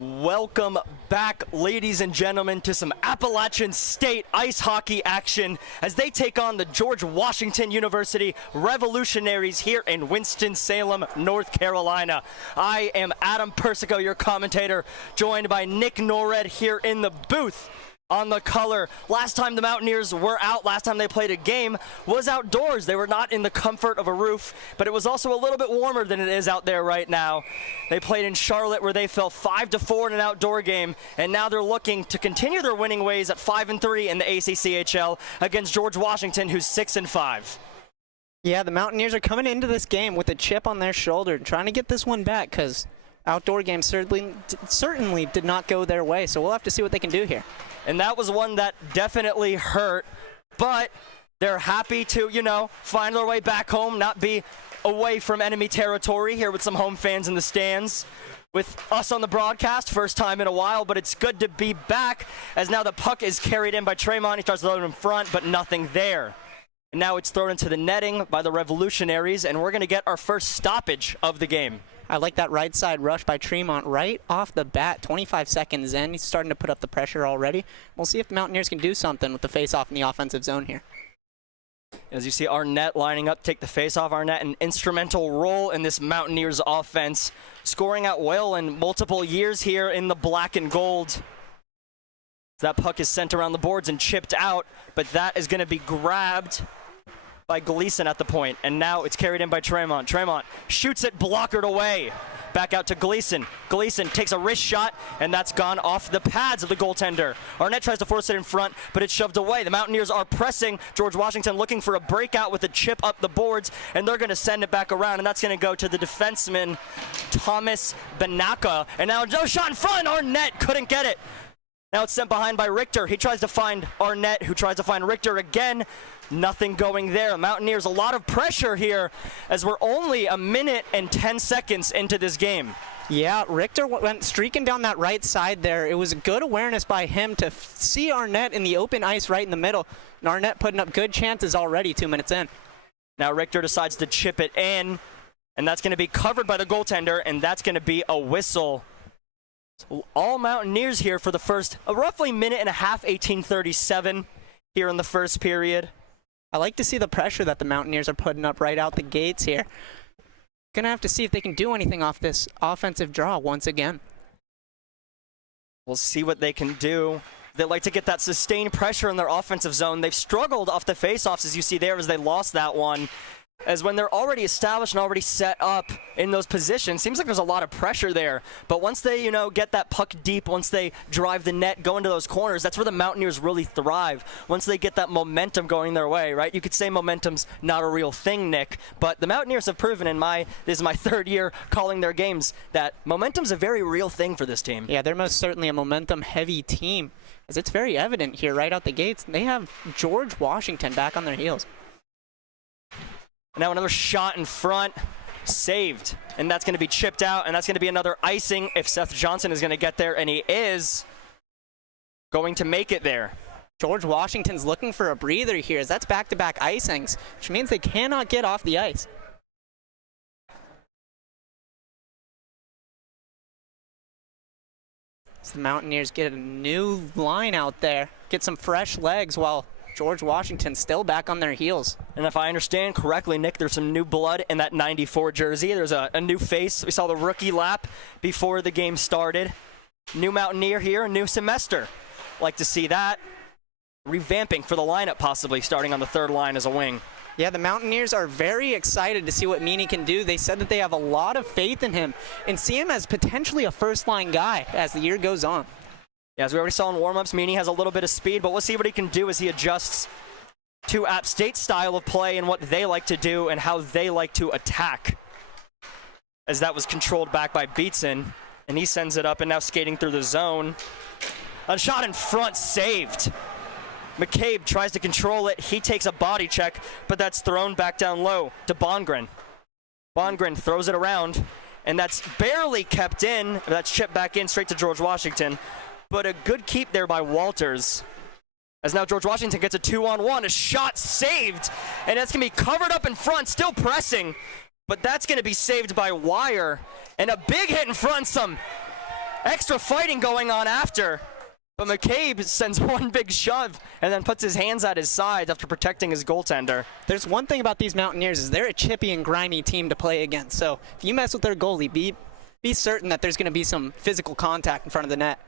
Welcome back, ladies and gentlemen, to some Appalachian State ice hockey action as they take on the George Washington University Revolutionaries here in Winston-Salem, North Carolina. I am Adam Persico, your commentator, joined by Nick Norred here in the booth on the color. Last time the Mountaineers were out, last time they played a game, was outdoors. They were not in the comfort of a roof, but it was also a little bit warmer than it is out there right now. They played in Charlotte where they fell 5-4 in an outdoor game, and now they're looking to continue their winning ways at 5-3 in the ACCHL against George Washington, who's 6-5. Yeah, the Mountaineers are coming into this game with a chip on their shoulder, trying to get this one back because outdoor games certainly did not go their way, so we'll have to see what they can do here. And that was one that definitely hurt, but they're happy to, find their way back home, not be away from enemy territory here with some home fans in the stands. With us on the broadcast, first time in a while, but it's good to be back as now the puck is carried in by Tremont. He starts loading in front, but nothing there. And now it's thrown into the netting by the Revolutionaries, and we're going to get our first stoppage of the game. I like that right side rush by Tremont right off the bat, 25 seconds in. He's starting to put up the pressure already. We'll see if the Mountaineers can do something with the face-off in the offensive zone here. As you see Arnett lining up, take the face-off. Arnett, an instrumental role in this Mountaineers offense, scoring at will in multiple years here in the black and gold. That puck is sent around the boards and chipped out, but that is going to be grabbed by Gleason at the point, and now it's carried in by Tremont. Tremont shoots it, blockered away. Back out to Gleason. Gleason takes a wrist shot, and that's gone off the pads of the goaltender. Arnett tries to force it in front, but it's shoved away. The Mountaineers are pressing George Washington, looking for a breakout with a chip up the boards, and they're going to send it back around, and that's going to go to the defenseman, Thomas Banaka. And now no shot in front. Arnett couldn't get it. Now it's sent behind by Richter. He tries to find Arnett, who tries to find Richter again. Nothing going there. Mountaineers, a lot of pressure here as we're only a minute and 10 seconds into this game. Yeah, Richter went streaking down that right side there. It was good awareness by him to see Arnett in the open ice right in the middle. And Arnett putting up good chances already 2 minutes in. Now Richter decides to chip it in, and that's going to be covered by the goaltender, and that's going to be a whistle. So all Mountaineers here for the first roughly minute and a half, 18:37 here in the first period. I like to see the pressure that the Mountaineers are putting up right out the gates here. Gonna have to see if they can do anything off this offensive draw once again. We'll see what they can do. They like to get that sustained pressure in their offensive zone. They've struggled off the faceoffs, as you see there, as they lost that one. As when they're already established and already set up in those positions, seems like there's a lot of pressure there. But once they, get that puck deep, once they drive the net, go into those corners, that's where the Mountaineers really thrive. Once they get that momentum going their way, right? You could say momentum's not a real thing, Nick, but the Mountaineers have proven this is my third year calling their games, that momentum's a very real thing for this team. Yeah, they're most certainly a momentum-heavy team, as it's very evident here right out the gates. They have George Washington back on their heels. Now another shot in front, saved, and that's going to be chipped out, and that's going to be another icing if Seth Johnson is going to get there, and he is going to make it there. George Washington's looking for a breather here, as that's back-to-back icings, which means they cannot get off the ice. So the Mountaineers get a new line out there, get some fresh legs while George Washington's still back on their heels. And if I understand correctly, Nick, there's some new blood in that 94 jersey. There's a new face. We saw the rookie lap before the game started. New Mountaineer here, a new semester. Like to see that. Revamping for the lineup, possibly starting on the third line as a wing. Yeah, the Mountaineers are very excited to see what Meany can do. They said that they have a lot of faith in him and see him as potentially a first-line guy as the year goes on. Yeah, as we already saw in warm-ups, Meany has a little bit of speed, but we'll see what he can do as he adjusts to App State's style of play and what they like to do and how they like to attack. As that was controlled back by Beatson, and he sends it up and now skating through the zone. A shot in front, saved. McCabe tries to control it. He takes a body check, but that's thrown back down low to Bongren. Bongren throws it around, and that's barely kept in. That's chipped back in straight to George Washington. But a good keep there by Walters. As now George Washington gets a 2-on-1, a shot saved, and that's going to be covered up in front, still pressing, but that's going to be saved by Wire. And a big hit in front, some Extra fighting going on after. But McCabe sends one big shove and then puts his hands at his sides after protecting his goaltender. There's one thing about these Mountaineers is they're a chippy and grimy team to play against. So if you mess with their goalie, be certain that there's going to be some physical contact in front of the net.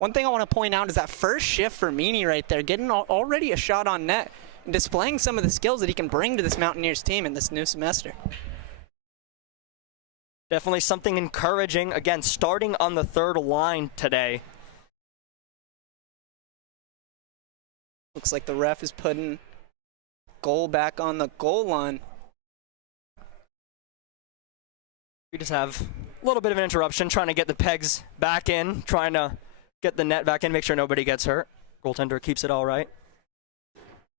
One thing I want to point out is that first shift for Meany right there, getting already a shot on net and displaying some of the skills that he can bring to this Mountaineers team in this new semester. Definitely something encouraging. Again, starting on the third line today. Looks like the ref is putting goal back on the goal line. We just have a little bit of an interruption, trying to get the pegs back in, trying to get the net back in, make sure nobody gets hurt. Goaltender keeps it all right.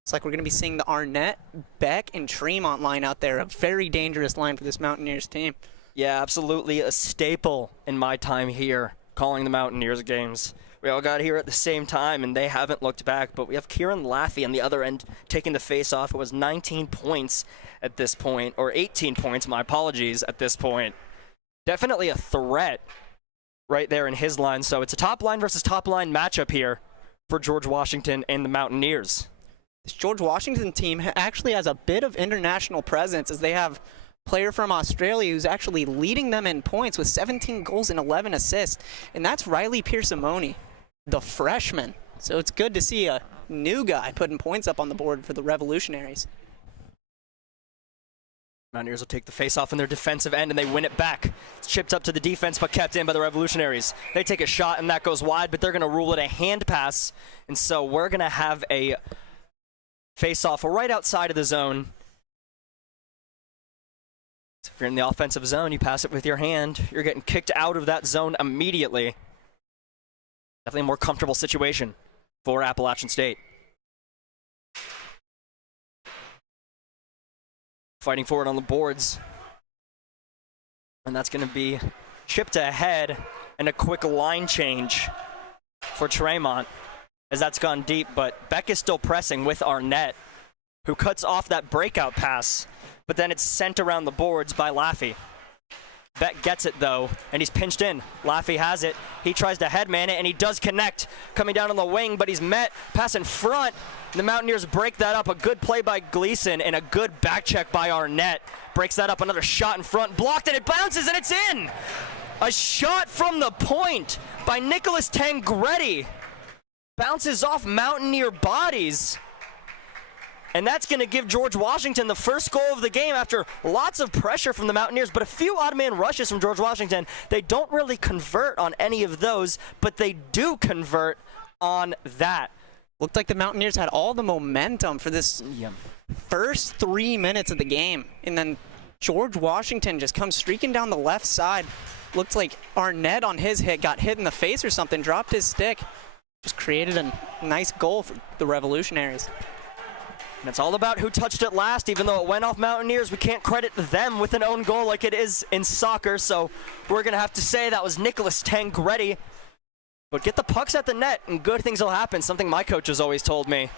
It's like we're going to be seeing the Arnett, Beck, and Tremont line out there. A very dangerous line for this Mountaineers team. Yeah, absolutely a staple in my time here calling the Mountaineers games. We all got here at the same time, and they haven't looked back. But we have Kieran Laffey on the other end taking the face-off. It was 19 points at this point, or 18 points, my apologies, at this point. Definitely a threat right there in his line. So it's a top-line versus top-line matchup here for George Washington and the Mountaineers. This George Washington team actually has a bit of international presence as they have a player from Australia who's actually leading them in points with 17 goals and 11 assists, and that's Riley Pierce-Amoni, the freshman. So it's good to see a new guy putting points up on the board for the Revolutionaries. Mountaineers will take the face-off in their defensive end, and they win it back. It's chipped up to the defense, but kept in by the Revolutionaries. They take a shot, and that goes wide, but they're going to rule it a hand pass, and so we're going to have a face-off right outside of the zone. So if you're in the offensive zone, you pass it with your hand. You're getting kicked out of that zone immediately. Definitely a more comfortable situation for Appalachian State. Fighting forward on the boards. And that's going to be chipped ahead and a quick line change for Tremont as that's gone deep. But Beck is still pressing with Arnett, who cuts off that breakout pass, but then it's sent around the boards by Laffey. Beck gets it, though, and he's pinched in. Laffey has it. He tries to headman it, and he does connect. Coming down on the wing, but he's met. Pass in front. The Mountaineers break that up. A good play by Gleason and a good back check by Arnett. Breaks that up. Another shot in front. Blocked, and it bounces, and it's in! A shot from the point by Nicholas Tangretti. Bounces off Mountaineer bodies. And that's going to give George Washington the first goal of the game after lots of pressure from the Mountaineers, but a few odd man rushes from George Washington. They don't really convert on any of those, but they do convert on that. Looked like the Mountaineers had all the momentum for this first 3 minutes of the game. And then George Washington just comes streaking down the left side. Looked like Arnett on his hit got hit in the face or something, dropped his stick. Just created a nice goal for the Revolutionaries. And it's all about who touched it last. Even though it went off Mountaineers, we can't credit them with an own goal like it is in soccer. So we're going to have to say that was Nicholas Tangretti. But get the pucks at the net and good things will happen, something my coach has always told me.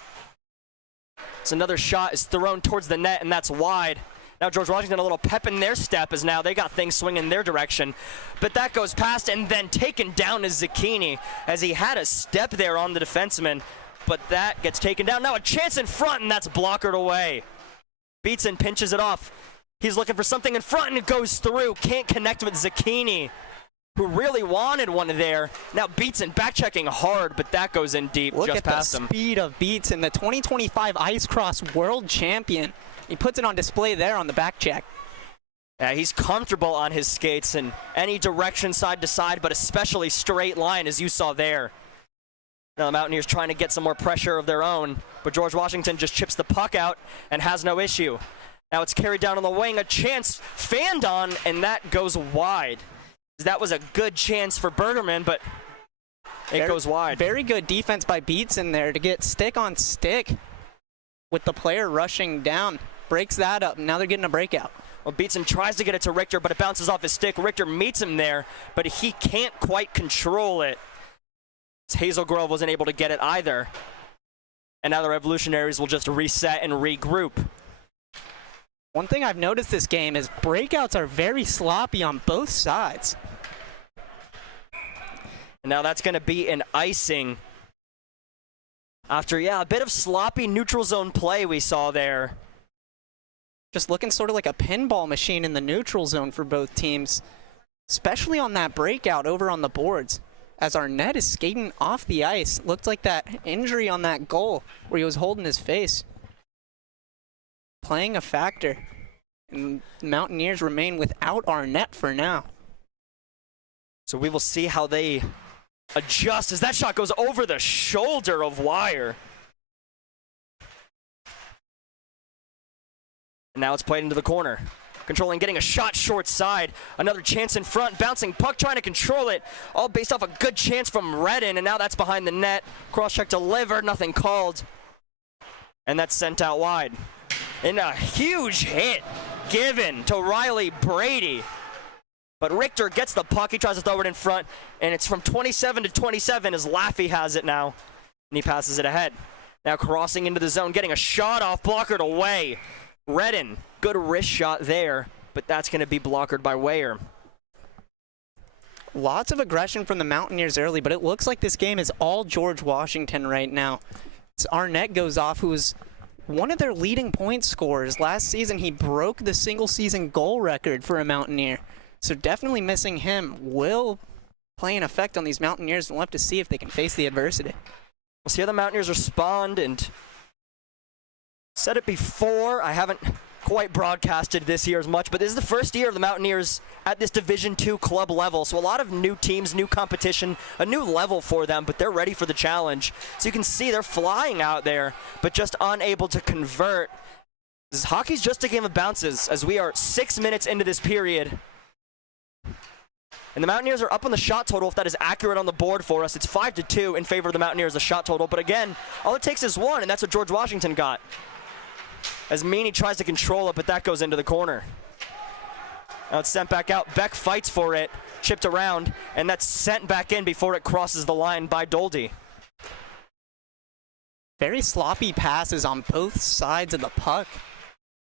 So another shot is thrown towards the net, and that's wide. Now George Washington, a little pep in their step as now they got things swinging their direction. But that goes past and then taken down is Zucchini as he had a step there on the defenseman. But that gets taken down. Now a chance in front, and that's blockered away. Beatson pinches it off. He's looking for something in front, and it goes through. Can't connect with Zucchini, who really wanted one there. Now Beatson back-checking hard, but that goes in deep just past him. Look at the speed of Beatson, the 2025 Ice Cross World Champion. He puts it on display there on the back check. Yeah, he's comfortable on his skates in any direction, side to side, but especially straight line, as you saw there. Now the Mountaineers trying to get some more pressure of their own, but George Washington just chips the puck out and has no issue. Now it's carried down on the wing, a chance fanned on, and that goes wide. That was a good chance for Bergerman, but it goes wide. Very good defense by Beatson there to get stick on stick with the player rushing down. Breaks that up, and now they're getting a breakout. Well, Beatson tries to get it to Richter, but it bounces off his stick. Richter meets him there, but he can't quite control it. Hazel Grove wasn't able to get it either. And now the Revolutionaries will just reset and regroup. One thing I've noticed this game is breakouts are very sloppy on both sides. And now that's going to be an icing. After, a bit of sloppy neutral zone play we saw there. Just looking sort of like a pinball machine in the neutral zone for both teams, especially on that breakout over on the boards. As our net is skating off the ice, looked like that injury on that goal where he was holding his face, playing a factor. And the Mountaineers remain without our net for now. So we will see how they adjust as that shot goes over the shoulder of Wire. And now it's played into the corner. Controlling, getting a shot short side. Another chance in front, bouncing puck, trying to control it. All based off a good chance from Redden, and now that's behind the net. Cross-check delivered, nothing called. And that's sent out wide. And a huge hit given to Riley Brady. But Richter gets the puck, he tries to throw it in front, and it's from 27 to 27 as Laffey has it now. And he passes it ahead. Now crossing into the zone, getting a shot off, blockered away. Redden, good wrist shot there, but that's going to be blockered by Weyer. Lots of aggression from the Mountaineers early, but it looks like this game is all George Washington right now. So Arnett goes off, who was one of their leading point scorers. Last season, he broke the single-season goal record for a Mountaineer. So definitely missing him will play an effect on these Mountaineers, and we'll have to see if they can face the adversity. We'll see how the Mountaineers respond, and said it before, I haven't quite broadcasted this year as much, but this is the first year of the Mountaineers at this Division II club level, so a lot of new teams, new competition, a new level for them, but they're ready for the challenge. So you can see they're flying out there, but just unable to convert. Hockey's just a game of bounces as we are 6 minutes into this period. And the Mountaineers are up on the shot total, if that is accurate on the board for us. It's 5-2 in favor of the Mountaineers, the shot total. But again, all it takes is one, and that's what George Washington got. As Meany tries to control it, but that goes into the corner. Now it's sent back out. Beck fights for it, chipped around, and that's sent back in before it crosses the line by Doldy. Very sloppy passes on both sides of the puck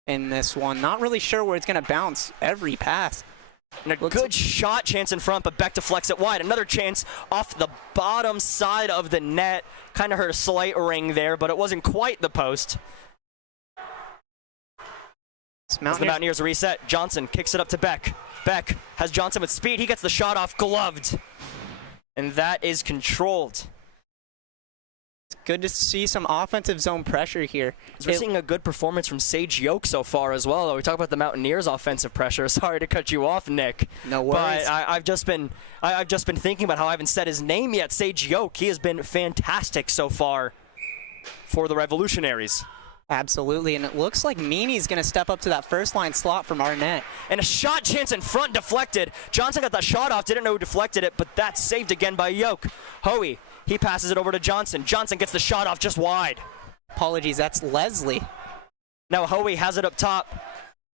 in this one. Not really sure where it's going to bounce every pass. And a good shot chance in front, but Beck deflects it wide. Another chance off the bottom side of the net. Kind of heard a slight ring there, but it wasn't quite the post. As the Mountaineers reset, Johnson kicks it up to Beck. Beck has Johnson with speed. He gets the shot off, gloved. And that is controlled. It's good to see some offensive zone pressure here. We're seeing a good performance from Sage Yoke so far as well. We talk about the Mountaineers' offensive pressure. Sorry to cut you off, Nick. No worries. But I've just been thinking about how I haven't said his name yet. Sage Yoke. He has been fantastic so far for the Revolutionaries. Absolutely, and it looks like Meany's going to step up to that first line slot from Arnett. And a shot chance in front, deflected. Johnson got that shot off, didn't know who deflected it, but that's saved again by Yoke. Hoey, he passes it over to Johnson. Johnson gets the shot off just wide. Apologies, that's Leslie. Now Hoey has it up top,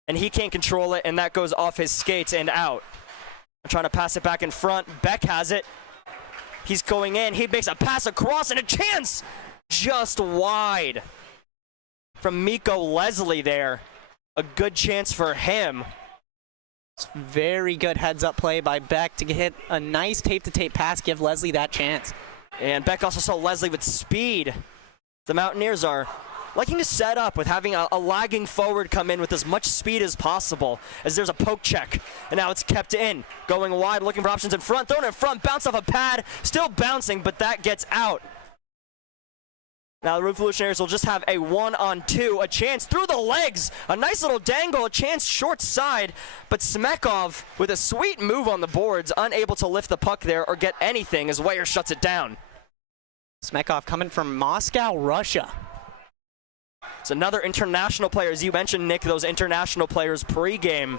and he can't control it, and that goes off his skates and out. I'm trying to pass it back in front. Beck has it. He's going in. He makes a pass across, and a chance just wide from Miko Leslie there. A good chance for him. It's very good heads-up play by Beck to hit a nice tape-to-tape pass, give Leslie that chance. And Beck also saw Leslie with speed. The Mountaineers are liking to set up with having a lagging forward come in with as much speed as possible, as there's a poke check. And now it's kept in. Going wide, looking for options in front, thrown in front, bounce off a pad, still bouncing, but that gets out. Now the Revolutionaries will just have a 1-on-2, a chance through the legs, a nice little dangle, a chance short side, but Smekov with a sweet move on the boards, unable to lift the puck there or get anything as Weyer shuts it down. Smekov coming from Moscow, Russia. It's another international player, as you mentioned, Nick, those international players pregame.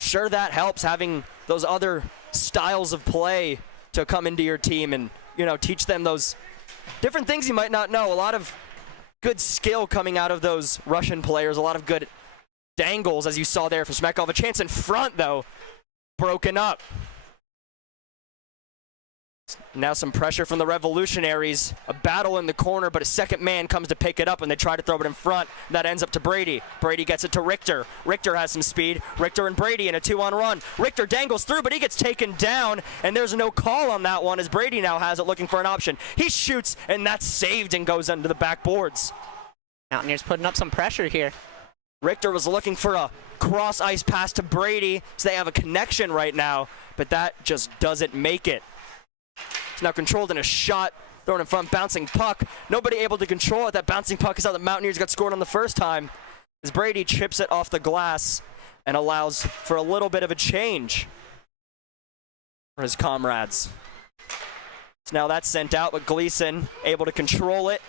Sure, that helps having those other styles of play to come into your team and, teach them those different things you might not know. A lot of good skill coming out of those Russian players. A lot of good dangles, as you saw there for Smekov. A chance in front, though, broken up. Now some pressure from the Revolutionaries. A battle in the corner, but a second man comes to pick it up, and they try to throw it in front. That ends up to Brady. Brady gets it to Richter. Richter has some speed. Richter and Brady in a 2-on run. Richter dangles through, but he gets taken down, and there's no call on that one as Brady now has it looking for an option. He shoots, and that's saved and goes under the backboards. Mountaineers putting up some pressure here. Richter was looking for a cross ice pass to Brady, so they have a connection right now, but that just doesn't make it. It's now controlled in a shot, thrown in front, bouncing puck. Nobody able to control it. That bouncing puck is how the Mountaineers got scored on the first time, as Brady chips it off the glass and allows for a little bit of a change for his comrades. So now that's sent out, but Gleason able to control it.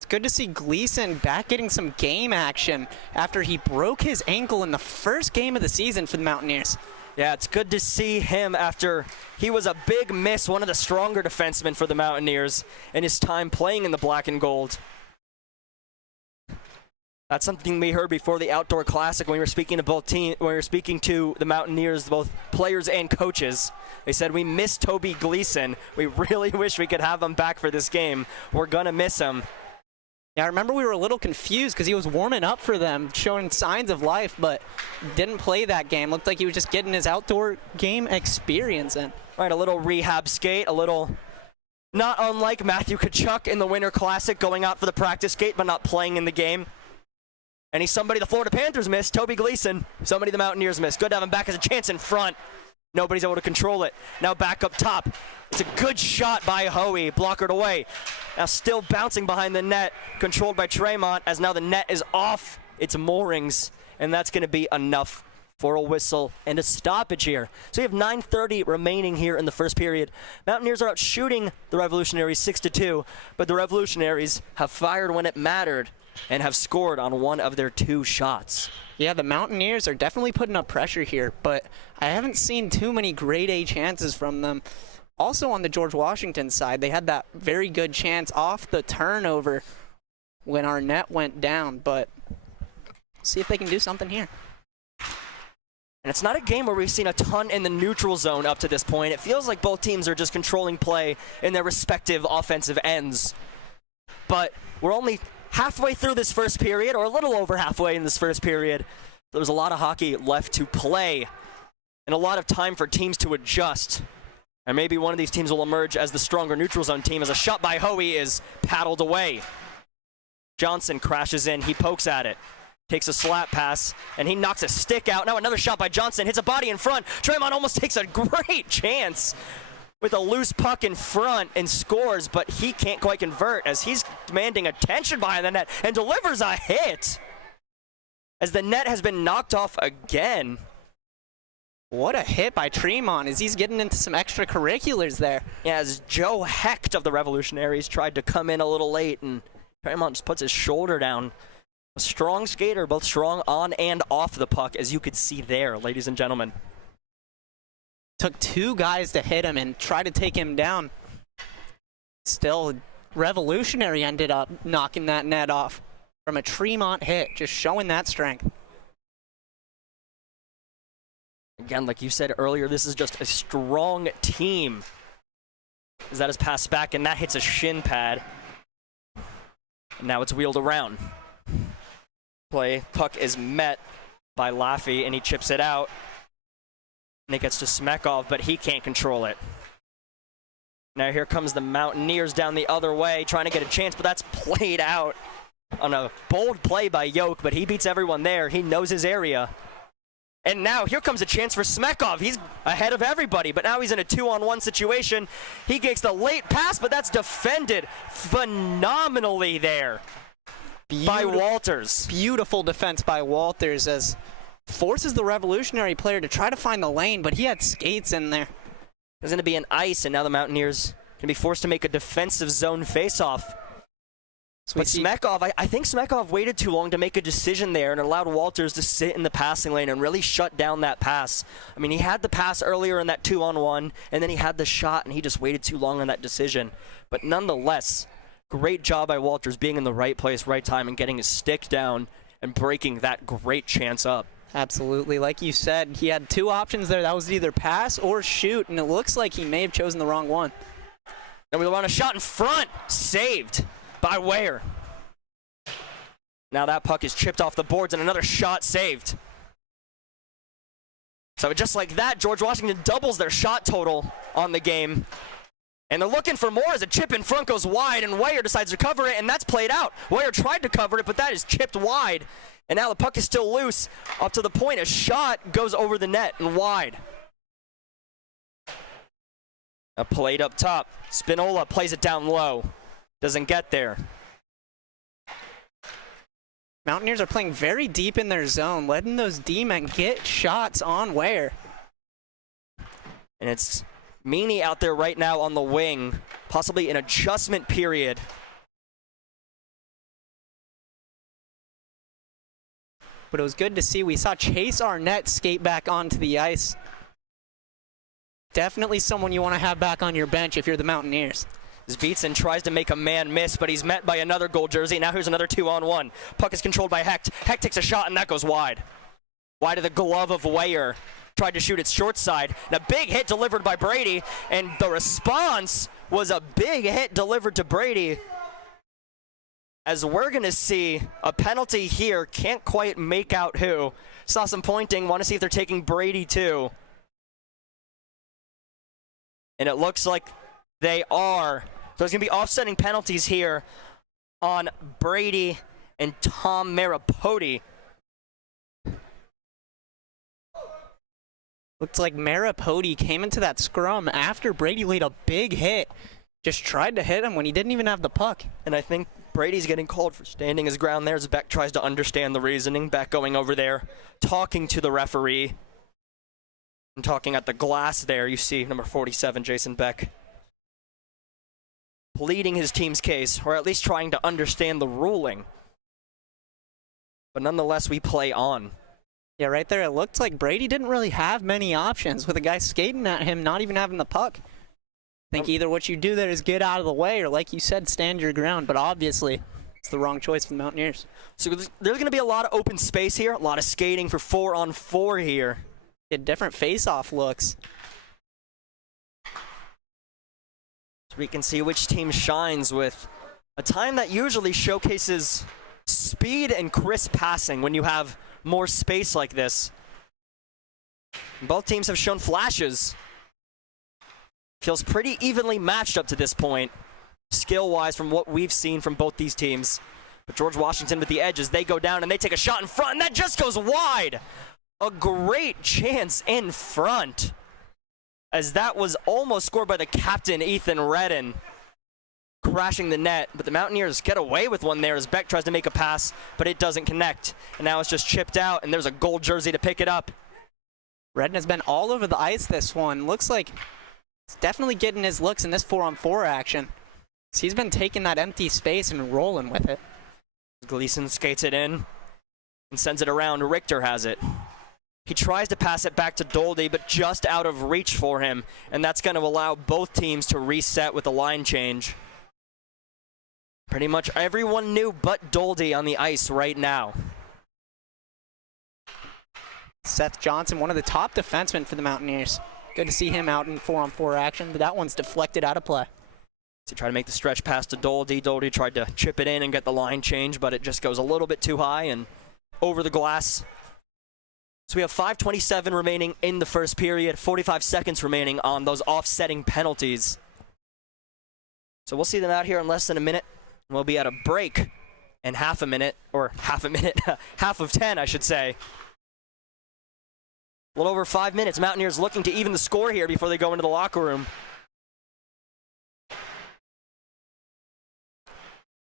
It's good to see Gleason back getting some game action after he broke his ankle in the first game of the season for the Mountaineers. Yeah, it's good to see him after he was a big miss, one of the stronger defensemen for the Mountaineers in his time playing in the black and gold. That's something we heard before the Outdoor Classic when we were speaking to the Mountaineers, both players and coaches. They said, we miss Toby Gleason. We really wish we could have him back for this game. We're gonna miss him. Yeah, I remember we were a little confused because he was warming up for them, showing signs of life, but didn't play that game. Looked like he was just getting his outdoor game experience in. Right, a little rehab skate, a little not unlike Matthew Tkachuk in the Winter Classic, going out for the practice skate but not playing in the game. And he's somebody the Florida Panthers missed, Toby Gleason, somebody the Mountaineers missed. Good to have him back as a chance in front. Nobody's able to control it. Now back up top. It's a good shot by Hoey, blockered away. Now still bouncing behind the net, controlled by Tremont, as now the net is off its moorings, and that's going to be enough for a whistle and a stoppage here. So we have 9:30 remaining here in the first period. Mountaineers are out shooting the Revolutionaries 6-2, but the Revolutionaries have fired when it mattered and have scored on one of their 2 shots. Yeah, the Mountaineers are definitely putting up pressure here, but I haven't seen too many grade A chances from them. Also on the George Washington side, they had that very good chance off the turnover when our net went down, but see if they can do something here. And it's not a game where we've seen a ton in the neutral zone up to this point. It feels like both teams are just controlling play in their respective offensive ends. But we're only halfway through this first period, or a little over halfway in this first period. There's a lot of hockey left to play and a lot of time for teams to adjust. And maybe one of these teams will emerge as the stronger neutral zone team, as a shot by Hoey is paddled away. Johnson crashes in, he pokes at it, takes a slap pass, and he knocks a stick out. Now another shot by Johnson, hits a body in front. Tremont almost takes a great chance with a loose puck in front and scores, but he can't quite convert as he's demanding attention behind the net and delivers a hit as the net has been knocked off again. What a hit by Tremont as he's getting into some extracurriculars there. Yeah, as Joe Hecht of the Revolutionaries tried to come in a little late, and Tremont just puts his shoulder down. A strong skater, both strong on and off the puck, as you could see there, ladies and gentlemen. Took 2 guys to hit him and try to take him down. Still, Revolutionary ended up knocking that net off from a Tremont hit, just showing that strength. Again, like you said earlier, this is just a strong team. As that is passed back, and that hits a shin pad. And now it's wheeled around. Puck is met by Laffey, and he chips it out. And it gets to Smekov, but he can't control it. Now here comes the Mountaineers down the other way, trying to get a chance, but that's played out on a bold play by Yoke, but he beats everyone there. He knows his area. And now here comes a chance for Smekov. He's ahead of everybody, but now he's in a 2-on-1 situation. He gets the late pass, but that's defended phenomenally there by Walters. Beautiful defense by Walters as forces the Revolutionary player to try to find the lane, but he had skates in there. There's going to be an ice, and now the Mountaineers can be forced to make a defensive zone faceoff. But Smekov, I think Smekov waited too long to make a decision there and allowed Walters to sit in the passing lane and really shut down that pass. I mean, he had the pass earlier in that 2-on-1, and then he had the shot, and he just waited too long on that decision. But nonetheless, great job by Walters being in the right place, right time, and getting his stick down and breaking that great chance up. Absolutely. Like you said, he had two options there. That was either pass or shoot, and it looks like he may have chosen the wrong one. And we want a shot in front. Saved by Weyer. Now that puck is chipped off the boards and another shot saved. So just like that, George Washington doubles their shot total on the game. And they're looking for more as a chip in front goes wide, and Weyer decides to cover it, and that's played out. Weyer tried to cover it, but that is chipped wide. And now the puck is still loose up to the point. A shot goes over the net and wide. A plate up top. Spinola plays it down low. Doesn't get there. Mountaineers are playing very deep in their zone, letting those D-men get shots on Weyer. And it's Meany out there right now on the wing, possibly an adjustment period. But it was good to see. We saw Chase Arnett skate back onto the ice. Definitely someone you want to have back on your bench if you're the Mountaineers. Zbietzen tries to make a man miss, but he's met by another gold jersey. Now here's another 2-on-1. Puck is controlled by Hecht. Hecht takes a shot, and that goes wide. Wide of the glove of Weyer. Tried to shoot its short side. And a big hit delivered by Brady, and the response was a big hit delivered to Brady. As we're going to see a penalty here. Can't quite make out who. Saw some pointing. Want to see if they're taking Brady too. And it looks like they are. So there's going to be offsetting penalties here on Brady and Tom Maripodi. Looks like Maripodi came into that scrum after Brady laid a big hit. Just tried to hit him when he didn't even have the puck. And I think Brady's getting called for standing his ground there as Beck tries to understand the reasoning. Beck going over there, talking to the referee. And talking at the glass there, you see number 47, Jason Beck, pleading his team's case, or at least trying to understand the ruling. But nonetheless, we play on. Yeah, right there, it looked like Brady didn't really have many options with a guy skating at him, not even having the puck. I think either what you do there is get out of the way, or like you said, stand your ground, but obviously it's the wrong choice for the Mountaineers. So there's going to be a lot of open space here, a lot of skating for 4-on-4 here. Get different face-off looks. So we can see which team shines with a time that usually showcases speed and crisp passing when you have more space like this. Both teams have shown flashes. Feels pretty evenly matched up to this point, skill-wise, from what we've seen from both these teams. But George Washington with the edge as they go down and they take a shot in front, and that just goes wide. A great chance in front, as that was almost scored by the captain, Ethan Redden, crashing the net. But the Mountaineers get away with one there as Beck tries to make a pass, but it doesn't connect. And now it's just chipped out, and there's a gold jersey to pick it up. Redden has been all over the ice this one. Looks like he's definitely getting his looks in this 4-on-4 action. So he's been taking that empty space and rolling with it. Gleason skates it in and sends it around. Richter has it. He tries to pass it back to Doldy, but just out of reach for him, and that's going to allow both teams to reset with a line change. Pretty much everyone new but Doldy on the ice right now. Seth Johnson, one of the top defensemen for the Mountaineers. Good to see him out in 4-on-4 action, but that one's deflected out of play. So he tried to make the stretch pass to Doldy. Doldy tried to chip it in and get the line change, but it just goes a little bit too high and over the glass. So we have 5:27 remaining in the first period, 45 seconds remaining on those offsetting penalties. So we'll see them out here in less than a minute. We'll be at a break in half a minute, half of 10, I should say. A little over 5 minutes. Mountaineers looking to even the score here before they go into the locker room.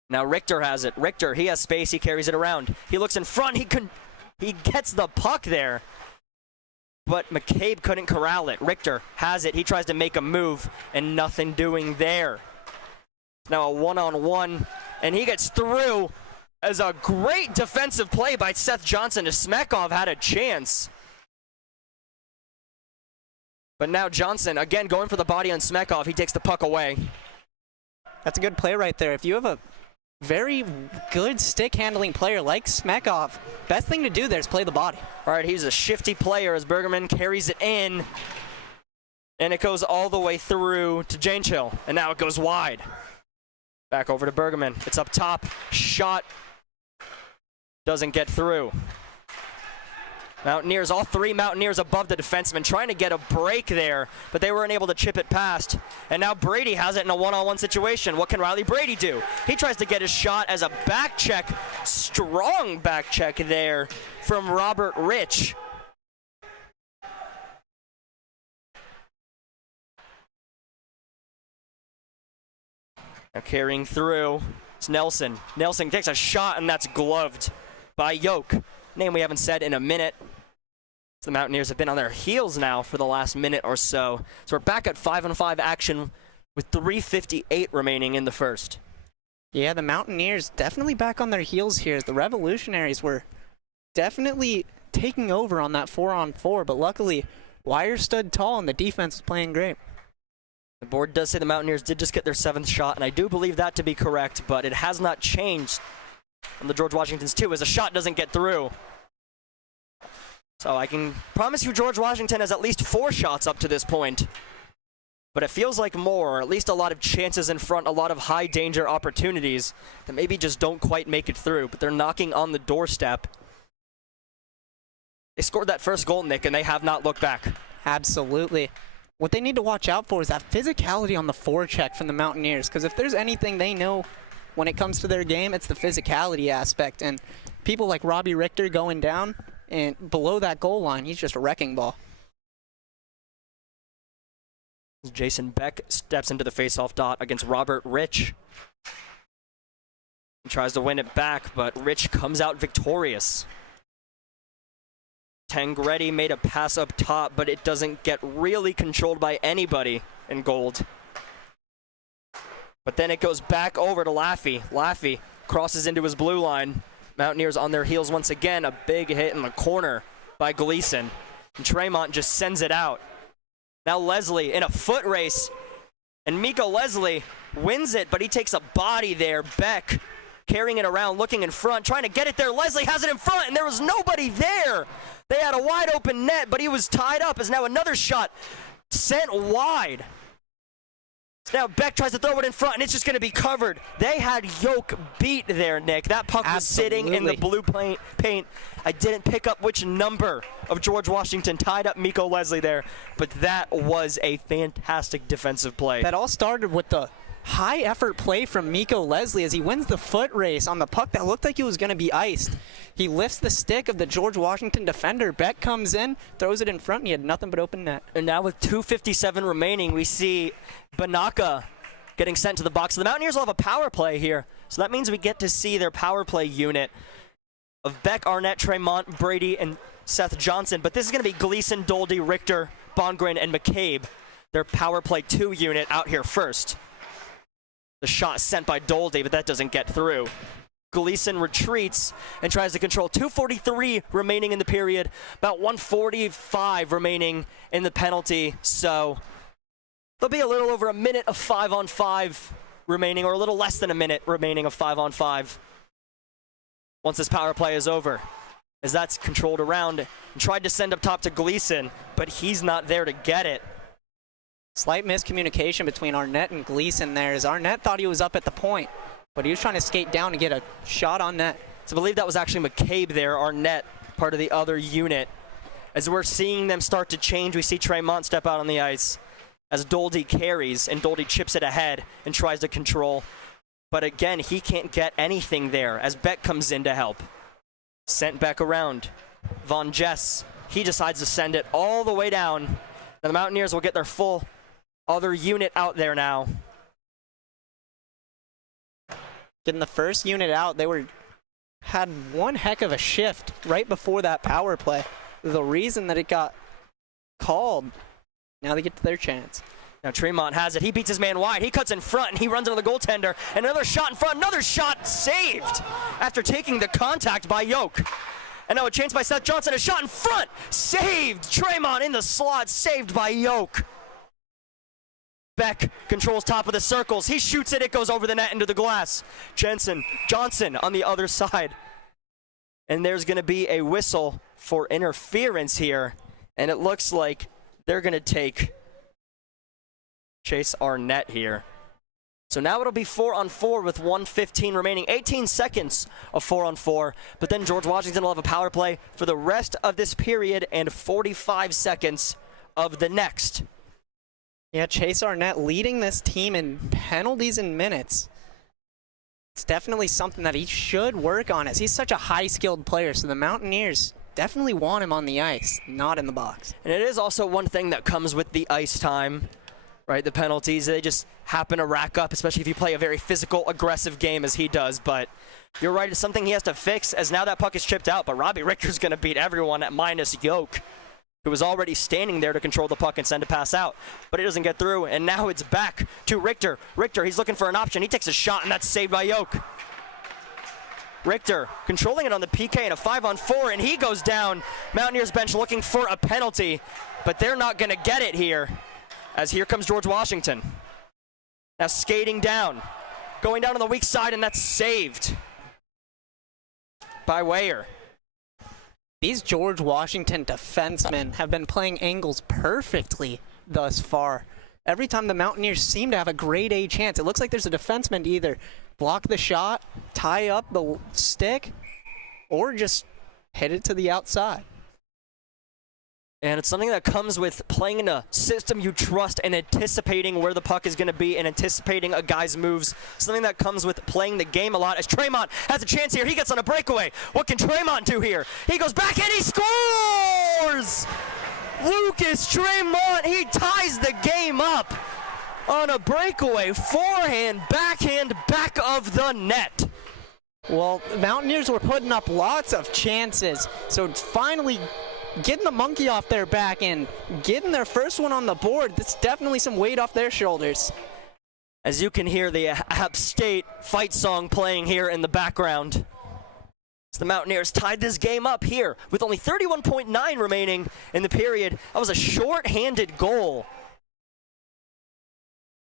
Now Richter has it. Richter, he has space. He carries it around. He looks in front. He gets the puck there, but McCabe couldn't corral it. Richter has it. He tries to make a move, and nothing doing there. Now a 1-on-1, and he gets through as a great defensive play by Seth Johnson. Smekov had a chance. But now Johnson, again, going for the body on Smekov. He takes the puck away. That's a good play right there. If you have a very good stick handling player like Smekov. Best thing to do there is play the body. All right, he's a shifty player as Bergerman carries it in. And it goes all the way through to Janechill. And now it goes wide. Back over to Bergerman. It's up top. Shot doesn't get through. Mountaineers, all three Mountaineers above the defenseman, trying to get a break there, but they weren't able to chip it past. And now Brady has it in a one-on-one situation. What can Riley Brady do? He tries to get his shot as a back check, strong back check there from Robert Rich. Now carrying through, it's Nelson. Nelson takes a shot, and that's gloved by Yoke. Name we haven't said in a minute. The Mountaineers have been on their heels now for the last minute or so. So we're back at 5-on-5 action with 3:58 remaining in the first. Yeah, the Mountaineers definitely back on their heels here. The Revolutionaries were definitely taking over on that 4-on-4, but luckily Wire stood tall and the defense was playing great. The board does say the Mountaineers did just get their 7th shot, and I do believe that to be correct, but it has not changed on the George Washington's too, as a shot doesn't get through. So I can promise you George Washington has at least 4 shots up to this point. But it feels like more, or at least a lot of chances in front, a lot of high danger opportunities that maybe just don't quite make it through, but they're knocking on the doorstep. They scored that first goal, Nick, and they have not looked back. Absolutely. What they need to watch out for is that physicality on the forecheck from the Mountaineers, because if there's anything they know when it comes to their game, it's the physicality aspect, and people like Robbie Richter going down and below that goal line, he's just a wrecking ball. Jason Beck steps into the faceoff dot against Robert Rich. He tries to win it back, but Rich comes out victorious. Tangretti made a pass up top, but it doesn't get really controlled by anybody in gold. But then it goes back over to Laffey. Laffey crosses into his blue line. Mountaineers on their heels once again. A big hit in the corner by Gleason. And Tremont just sends it out. Now Leslie in a foot race. And Miko Leslie wins it, but he takes a body there. Beck carrying it around, looking in front, trying to get it there. Leslie has it in front, and there was nobody there. They had a wide open net, but he was tied up as now another shot sent wide. Now Beck tries to throw it in front, and it's just going to be covered. They had Yoke beat there, Nick. That puck was sitting in the blue paint. I didn't pick up which number of George Washington tied up Miko Leslie there, but that was a fantastic defensive play. That all started with the high-effort play from Miko Leslie as he wins the foot race on the puck that looked like it was going to be iced. He lifts the stick of the George Washington defender. Beck comes in, throws it in front, and he had nothing but open net. And now with 2:57 remaining, we see Banaka getting sent to the box. So the Mountaineers will have a power play here. So that means we get to see their power play unit of Beck, Arnett, Tremont, Brady, and Seth Johnson. But this is going to be Gleason, Doldy, Richter, Bongren, and McCabe. Their power play 2 unit out here first. The shot sent by Doldy, but that doesn't get through. Gleason retreats and tries to control. 2:43 remaining in the period, about 1:45 remaining in the penalty. So there'll be a little over a minute of 5-on-5 remaining, or a little less than a minute remaining of 5-on-5 once this power play is over. As that's controlled around and tried to send up top to Gleason, but he's not there to get it. Slight miscommunication between Arnett and Gleason there, as Arnett thought he was up at the point, but he was trying to skate down to get a shot on net. So I believe that was actually McCabe there, Arnett, part of the other unit. As we're seeing them start to change, we see Tremont step out on the ice as Doldy carries, and Doldy chips it ahead and tries to control. But again, he can't get anything there as Beck comes in to help. Sent back around. Von Jess, he decides to send it all the way down. Now the Mountaineers will get their full other unit out there now. Getting the first unit out, they had one heck of a shift right before that power play. The reason that it got called, now they get to their chance. Now Tremont has it. He beats his man wide. He cuts in front, and he runs into the goaltender. And another shot in front. Another shot saved after taking the contact by Yoke. And now a chance by Seth Johnson. A shot in front. Saved. Tremont in the slot. Saved by Yoke. Beck controls top of the circles. He shoots it. It goes over the net into the glass. Johnson on the other side. And there's going to be a whistle for interference here. And it looks like they're going to take Chase Arnett here. So now it'll be 4-on-4 with 1:15 remaining. 18 seconds of 4-on-4. But then George Washington will have a power play for the rest of this period and 45 seconds of the next. Yeah, Chase Arnett leading this team in penalties and minutes. It's definitely something that he should work on, as he's such a high-skilled player, so the Mountaineers definitely want him on the ice, not in the box. And it is also one thing that comes with the ice time, right? The penalties, they just happen to rack up, especially if you play a very physical, aggressive game as he does. But you're right, it's something he has to fix, as now that puck is chipped out, but Robbie Richter's going to beat everyone at minus Yoke, who was already standing there to control the puck and send a pass out. But it doesn't get through, and now it's back to Richter. Richter, he's looking for an option. He takes a shot, and that's saved by Yoke. Richter controlling it on the PK in a 5-on-4, and he goes down. Mountaineers bench looking for a penalty, but they're not going to get it here, as here comes George Washington. Now skating down, going down on the weak side, and that's saved by Weyer. These George Washington defensemen have been playing angles perfectly thus far. Every time the Mountaineers seem to have a grade A chance, it looks like there's a defenseman to either block the shot, tie up the stick, or just hit it to the outside. And it's something that comes with playing in a system you trust and anticipating where the puck is going to be and anticipating a guy's moves. Something that comes with playing the game a lot. As Tremont has a chance here, he gets on a breakaway. What can Tremont do here? He goes back and he scores! Lucas Tremont, he ties the game up on a breakaway. Forehand, backhand, back of the net. Well, the Mountaineers were putting up lots of chances, so it's finally getting the monkey off their back and getting their first one on the board. That's definitely some weight off their shoulders. As you can hear the App State fight song playing here in the background. So the Mountaineers tied this game up here with only 31.9 remaining in the period. That was a short-handed goal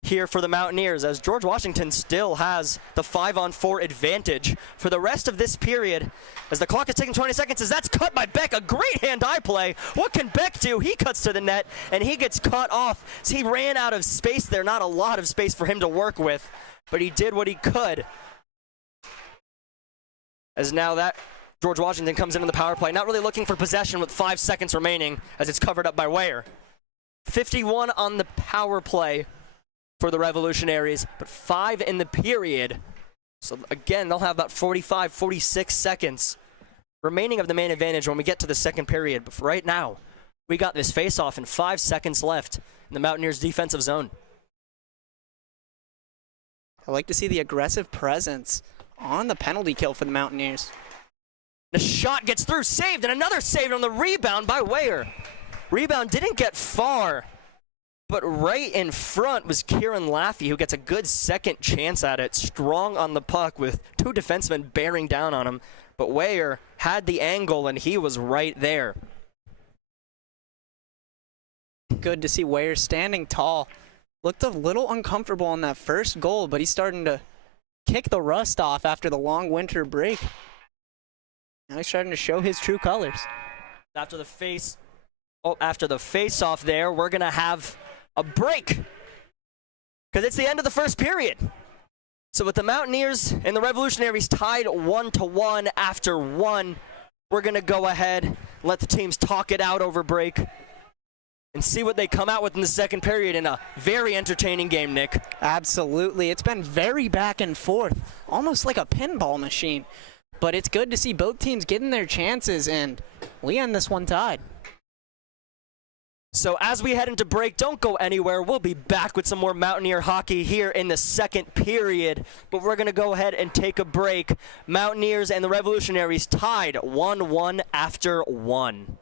here for the Mountaineers, as George Washington still has the 5-on-4 advantage for the rest of this period. As the clock is ticking 20 seconds, as that's cut by Beck, a great hand-eye play. What can Beck do? He cuts to the net, and he gets cut off. So he ran out of space there, not a lot of space for him to work with, but he did what he could. As now that George Washington comes into the power play, not really looking for possession with 5 seconds remaining, as it's covered up by Weyer. 51 on the power play for the Revolutionaries, but 5 in the period. So again, they'll have about 45, 46 seconds remaining of the main advantage when we get to the second period. But for right now, we got this face-off and 5 seconds left in the Mountaineers' defensive zone. I like to see the aggressive presence on the penalty kill for the Mountaineers. The shot gets through, saved, and another save on the rebound by Weyer. Rebound didn't get far, but right in front was Kieran Laffey, who gets a good second chance at it. Strong on the puck with 2 defensemen bearing down on him. But Weyer had the angle, and he was right there. Good to see Weyer standing tall. Looked a little uncomfortable on that first goal, but he's starting to kick the rust off after the long winter break. Now he's starting to show his true colors. After the face-off there, we're going to have a break, because it's the end of the first period. So with the Mountaineers and the Revolutionaries tied 1-1 after 1, we're going to go ahead, let the teams talk it out over break, and see what they come out with in the second period in a very entertaining game, Nick. Absolutely. It's been very back and forth, almost like a pinball machine. But it's good to see both teams getting their chances, and we end this one tied. So as we head into break, don't go anywhere. We'll be back with some more Mountaineer hockey here in the second period. But we're going to go ahead and take a break. Mountaineers and the Revolutionaries tied 1-1 after 1.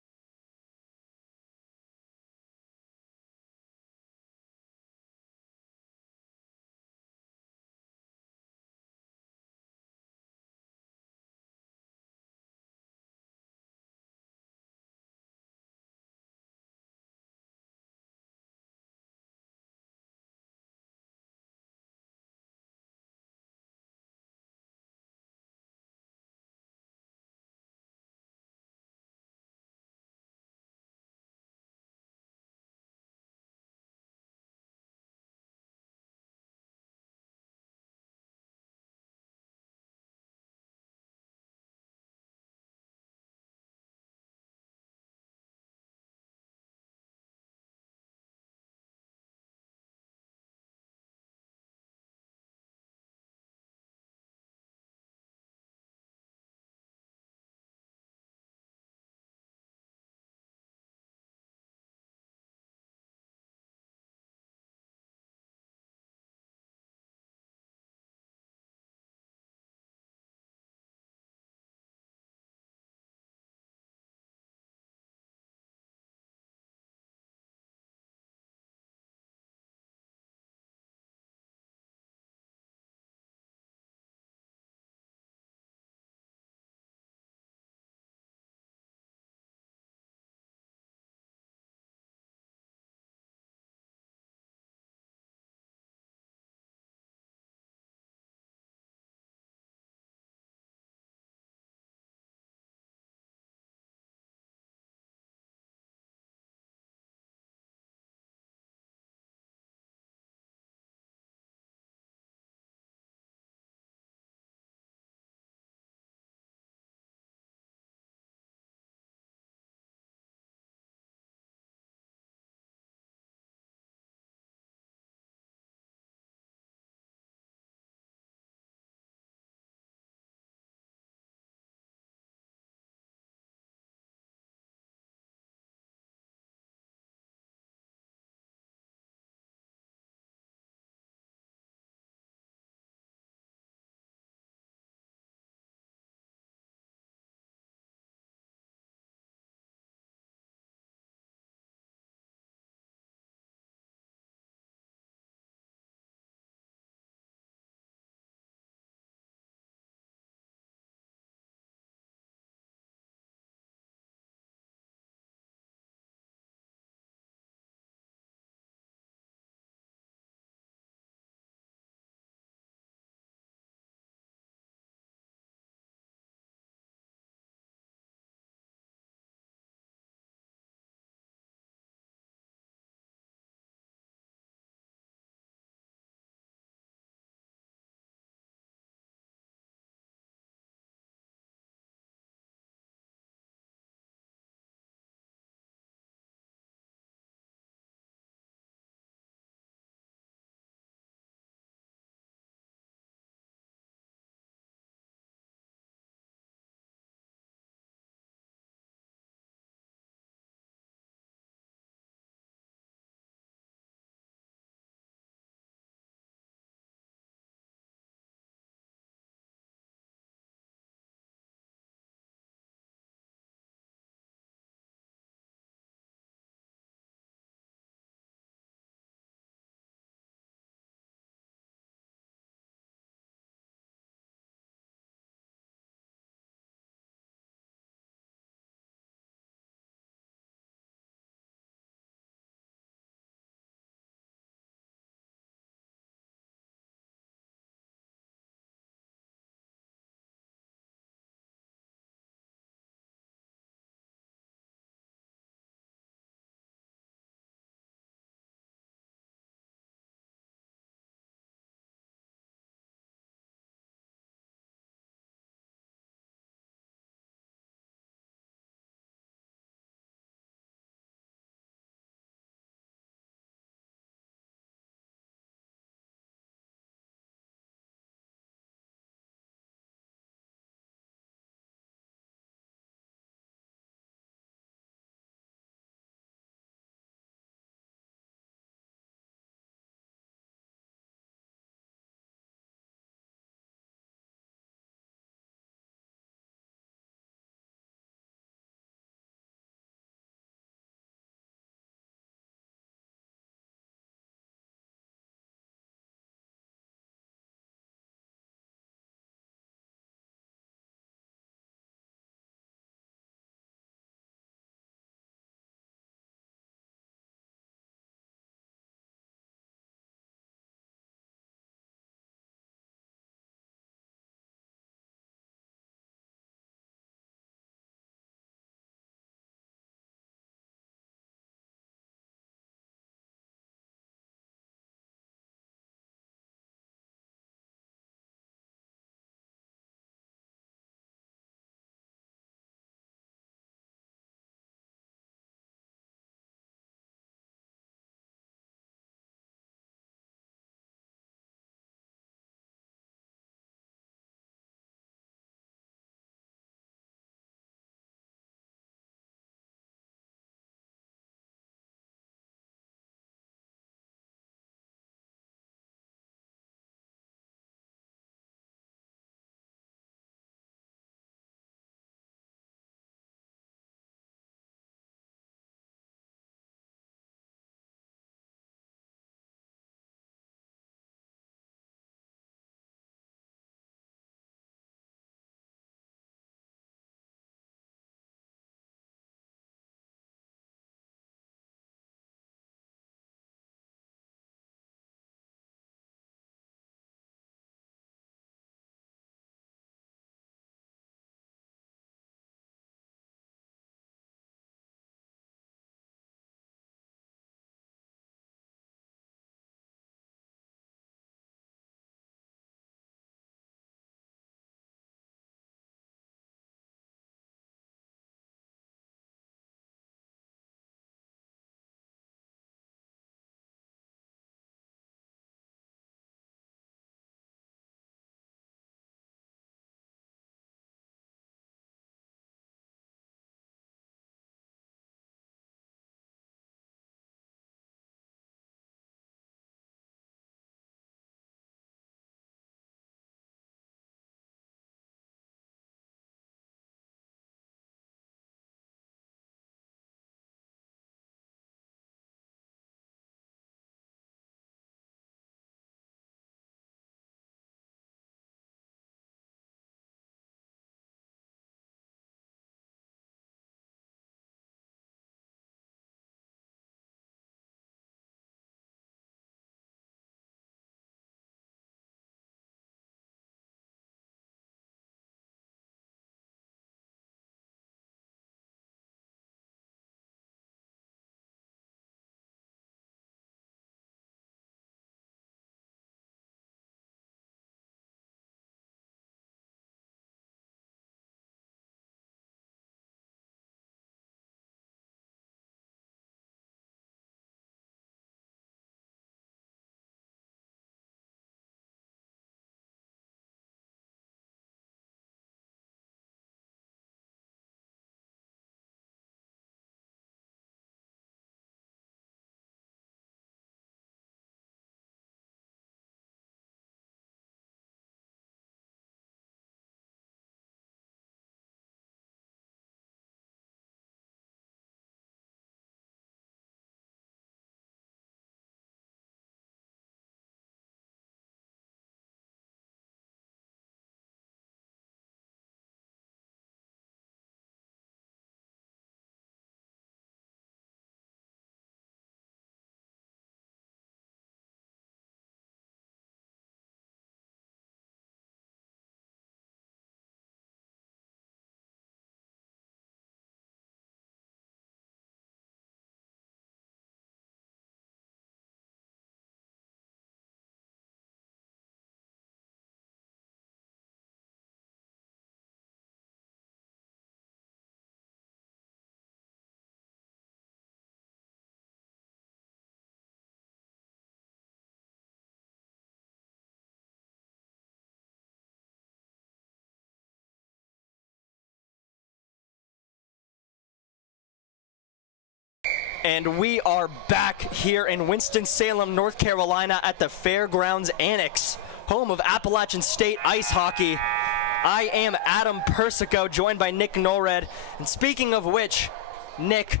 And we are back here in Winston-Salem, North Carolina at the Fairgrounds Annex, home of Appalachian State ice hockey. I am Adam Persico, joined by Nick Norred. And speaking of which, Nick,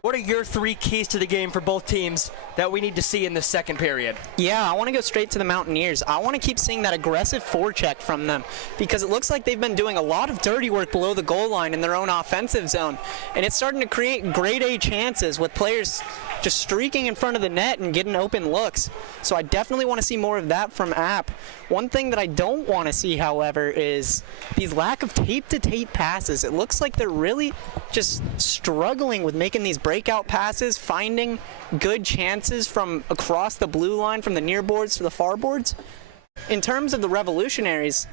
what are your 3 keys to the game for both teams that we need to see in the second period? Yeah, I want to go straight to the Mountaineers. I want to keep seeing that aggressive forecheck from them because it looks like they've been doing a lot of dirty work below the goal line in their own offensive zone. And it's starting to create grade A chances with players just streaking in front of the net and getting open looks. So I definitely want to see more of that from App. One thing that I don't want to see, however, is these lack of tape-to-tape passes. It looks like they're really just struggling with making these breakout passes, finding good chances from across the blue line, from the near boards to the far boards. In terms of the Revolutionaries,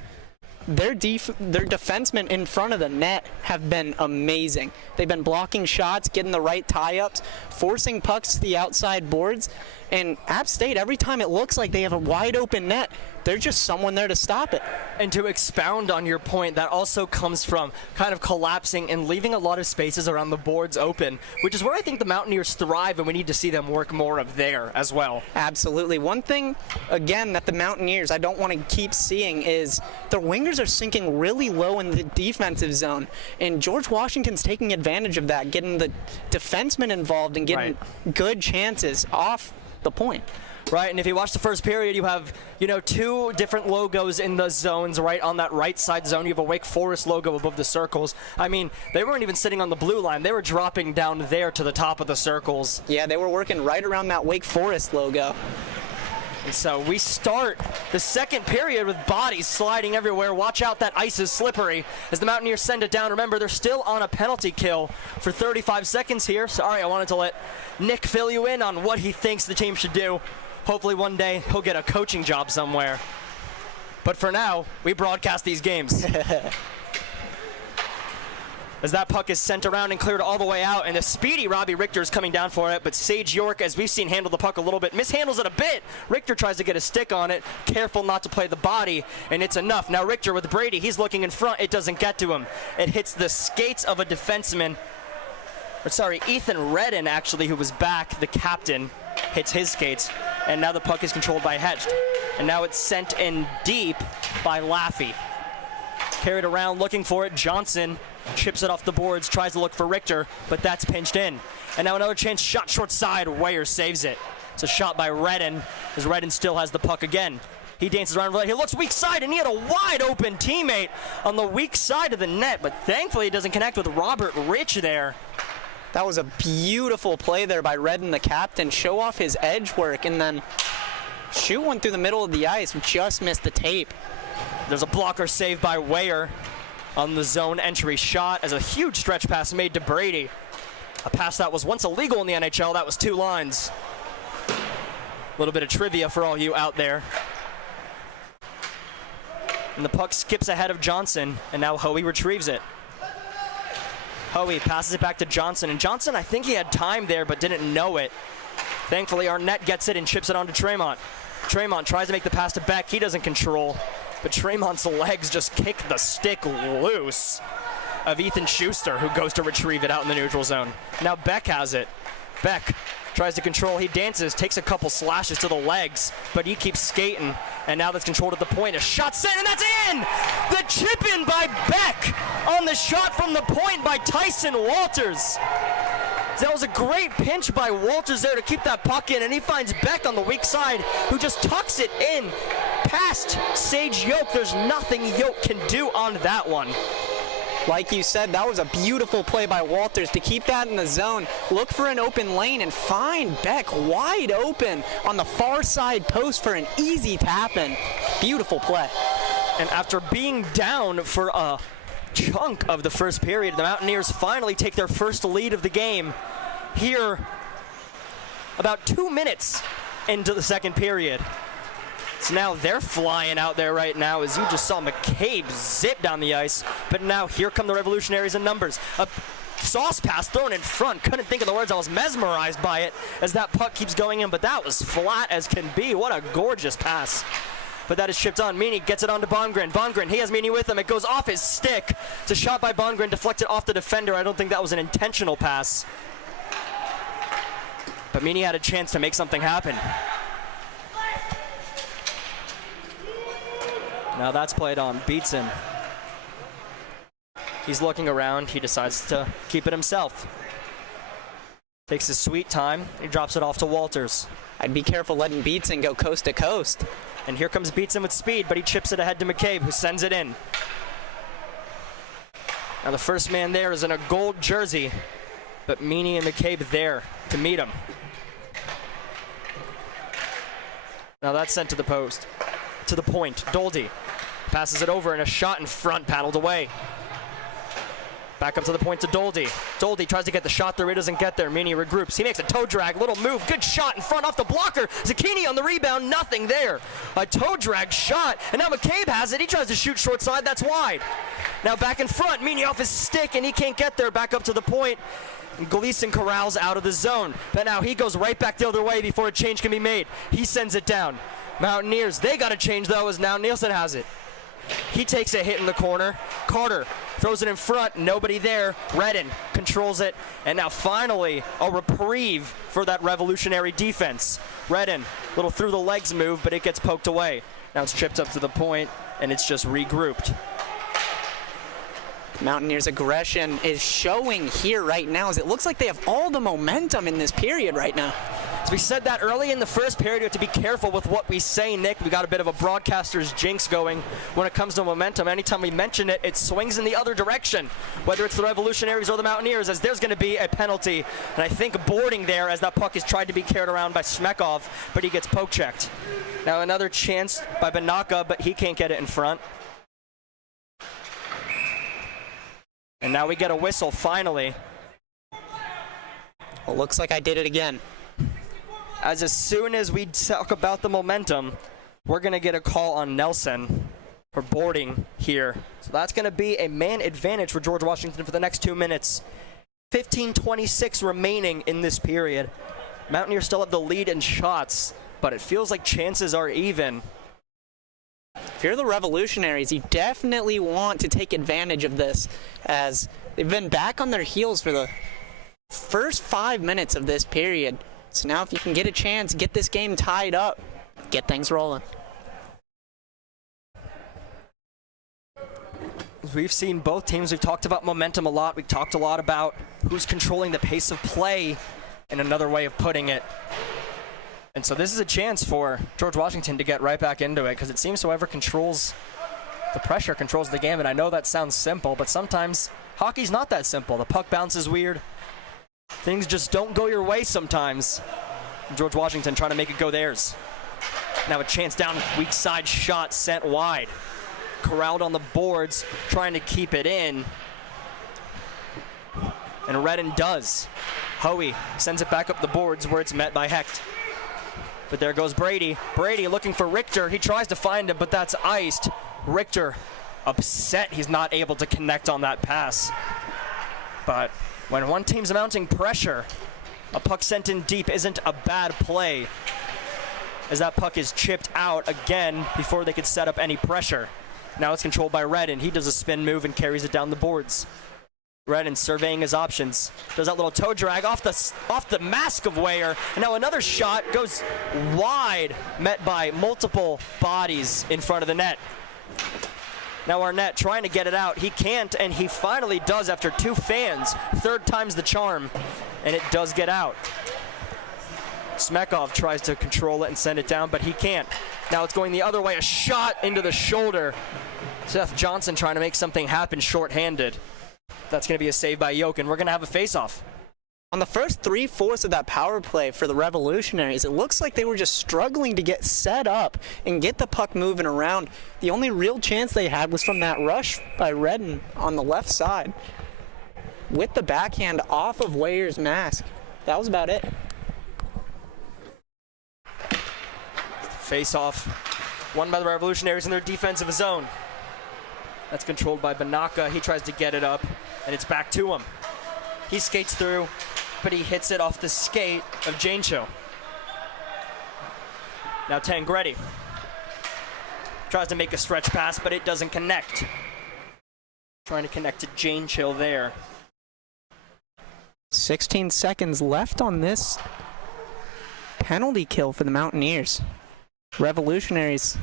their defensemen in front of the net have been amazing. They've been blocking shots, getting the right tie-ups, forcing pucks to the outside boards. And App State, every time it looks like they have a wide open net, there's just someone there to stop it. And to expound on your point, that also comes from kind of collapsing and leaving a lot of spaces around the boards open, which is where I think the Mountaineers thrive, and we need to see them work more of there as well. Absolutely. One thing, again, that the Mountaineers I don't want to keep seeing is their wingers are sinking really low in the defensive zone, and George Washington's taking advantage of that, getting the defensemen involved and getting good chances off the point. Right, and if you watch the first period, you have, 2 different logos in the zones, right? On that right side zone, you have a Wake Forest logo above the circles. I mean, they weren't even sitting on the blue line. They were dropping down there to the top of the circles. Yeah, they were working right around that Wake Forest logo. And so we start the second period with bodies sliding everywhere. Watch out, that ice is slippery as the Mountaineers send it down. Remember, they're still on a penalty kill for 35 seconds here. Sorry, I wanted to let Nick fill you in on what he thinks the team should do. Hopefully one day he'll get a coaching job somewhere. But for now, we broadcast these games. As that puck is sent around and cleared all the way out, and the speedy Robbie Richter is coming down for it, but Sage York, as we've seen, handle the puck a little bit, mishandles it a bit. Richter tries to get a stick on it, careful not to play the body, and it's enough. Now Richter with Brady, he's looking in front, it doesn't get to him. It hits the skates of a defenseman, or sorry, Ethan Redden actually, who was back, the captain, hits his skates, and now the puck is controlled by Hedged. And now it's sent in deep by Laffey. Carried around looking for it, Johnson chips it off the boards, tries to look for Richter, but that's pinched in. And now another chance, shot short side, Weyer saves it. It's a shot by Redden, as Redden still has the puck again. He dances around, he looks weak side, and he had a wide open teammate on the weak side of the net, but thankfully he doesn't connect with Robert Rich there. That was a beautiful play there by Redden, the captain. Show off his edge work and then shoot one through the middle of the ice. Just missed the tape. There's a blocker save by Weyer on the zone entry shot as a huge stretch pass made to Brady. A pass that was once illegal in the NHL. That was 2 lines. A little bit of trivia for all you out there. And the puck skips ahead of Johnson, and now Hoey retrieves it. Hoey passes it back to Johnson, and Johnson, I think he had time there but didn't know it. Thankfully, Arnett gets it and chips it onto Tremont. Tremont tries to make the pass to Beck. He doesn't control, but Tremont's legs just kick the stick loose of Ethan Schuster, who goes to retrieve it out in the neutral zone. Now Beck has it. Beck tries to control. He dances, takes a couple slashes to the legs, but he keeps skating, and now that's controlled at the point. A shot sent, and that's in! The chip in by Beck on the shot from the point by Tyson Walters. That was a great pinch by Walters there to keep that puck in, and he finds Beck on the weak side, who just tucks it in past Sage Yoke. There's nothing Yoke can do on that one. Like you said, that was a beautiful play by Walters to keep that in the zone, look for an open lane, and find Beck wide open on the far side post for an easy tap-in. Beautiful play. And after being down for a chunk of the first period, the Mountaineers finally take their first lead of the game here about 2 minutes into the second period. So now they're flying out there right now, as you just saw McCabe zip down the ice. But now here come the Revolutionaries in numbers. A sauce pass thrown in front. Couldn't think of the words. I was mesmerized by it as that puck keeps going in, but that was flat as can be. What a gorgeous pass. But that is shipped on. Meany gets it on to Bongren. Bongren, he has Meany with him. It goes off his stick. It's a shot by Bongren, deflected off the defender. I don't think that was an intentional pass. But Meany had a chance to make something happen. Now that's played on Beatson. He's looking around. He decides to keep it himself. Takes his sweet time. He drops it off to Walters. I'd be careful letting Beatson go coast to coast. And here comes Beatson with speed, but he chips it ahead to McCabe, who sends it in. Now the first man there is in a gold jersey, but Meany and McCabe there to meet him. Now that's sent to the post, to the point. Doldy passes it over, and a shot in front, paddled away. Back up to the point to Doldy. Doldy tries to get the shot there. He doesn't get there. Meany regroups. He makes a toe drag. Little move. Good shot in front off the blocker. Zucchini on the rebound. Nothing there. A toe drag shot. And now McCabe has it. He tries to shoot short side. That's wide. Now back in front. Meany off his stick, and he can't get there. Back up to the point. And Gleason corrals out of the zone. But now he goes right back the other way before a change can be made. He sends it down. Mountaineers, they got to change though, as now Nielsen has it. He takes a hit in the corner. Carter throws it in front. Nobody there. Redden controls it. And now finally a reprieve for that revolutionary defense. Redden, little through the legs move, but it gets poked away. Now it's chipped up to the point, and it's just regrouped. Mountaineers' aggression is showing here right now, as it looks like they have all the momentum in this period right now. So we said that early in the first period. We have to be careful with what we say, Nick. We got a bit of a broadcaster's jinx going when it comes to momentum. Anytime we mention it, it swings in the other direction, whether it's the Revolutionaries or the Mountaineers, as there's going to be a penalty. And I think boarding there as that puck is tried to be carried around by Smekov, but he gets poke checked. Now another chance by Banaka, but he can't get it in front. And now we get a whistle, finally. Well, looks like I did it again. As soon as we talk about the momentum, we're going to get a call on Nelson for boarding here. So that's going to be a man advantage for George Washington for the next 2 minutes. 15:26 remaining in this period. Mountaineers still have the lead in shots, but it feels like chances are even. If you're the Revolutionaries, you definitely want to take advantage of this, as they've been back on their heels for the first 5 minutes of this period. So now if you can get a chance, get this game tied up, get things rolling. We've seen both teams. We've talked about momentum a lot. We've talked a lot about who's controlling the pace of play, in another way of putting it. And so this is a chance for George Washington to get right back into it, because it seems whoever controls the pressure controls the game. And I know that sounds simple, but sometimes hockey's not that simple. The puck bounces weird. Things just don't go your way sometimes. George Washington trying to make it go theirs. Now a chance down, weak side shot sent wide. Corralled on the boards, trying to keep it in. And Redden does. Hoey sends it back up the boards where it's met by Hecht. But there goes Brady. Brady looking for Richter. He tries to find him, but that's iced. Richter upset he's not able to connect on that pass. But when one team's mounting pressure, a puck sent in deep isn't a bad play, as that puck is chipped out again before they could set up any pressure. Now it's controlled by Redden. He does a spin move and carries it down the boards. Redden surveying his options. Does that little toe drag off the mask of Weyer. And now another shot goes wide, met by multiple bodies in front of the net. Now Arnett trying to get it out. He can't, and he finally does after 2 fans. 3rd time's the charm, and it does get out. Smekov tries to control it and send it down, but he can't. Now it's going the other way. A shot into the shoulder. Seth Johnson trying to make something happen shorthanded. That's going to be a save by Jochen. We're going to have a face-off. On the first 3/4 of that power play for the Revolutionaries, it looks like they were just struggling to get set up and get the puck moving around. The only real chance they had was from that rush by Redden on the left side, with the backhand off of Weyer's mask. That was about it. Face-off won by the Revolutionaries in their defensive zone. That's controlled by Banaka. He tries to get it up, and it's back to him. He skates through, but he hits it off the skate of Jancho. Now Tangretti tries to make a stretch pass, but it doesn't connect. Trying to connect to Jancho there. 16 seconds left on this penalty kill for the Mountaineers. Revolutionaries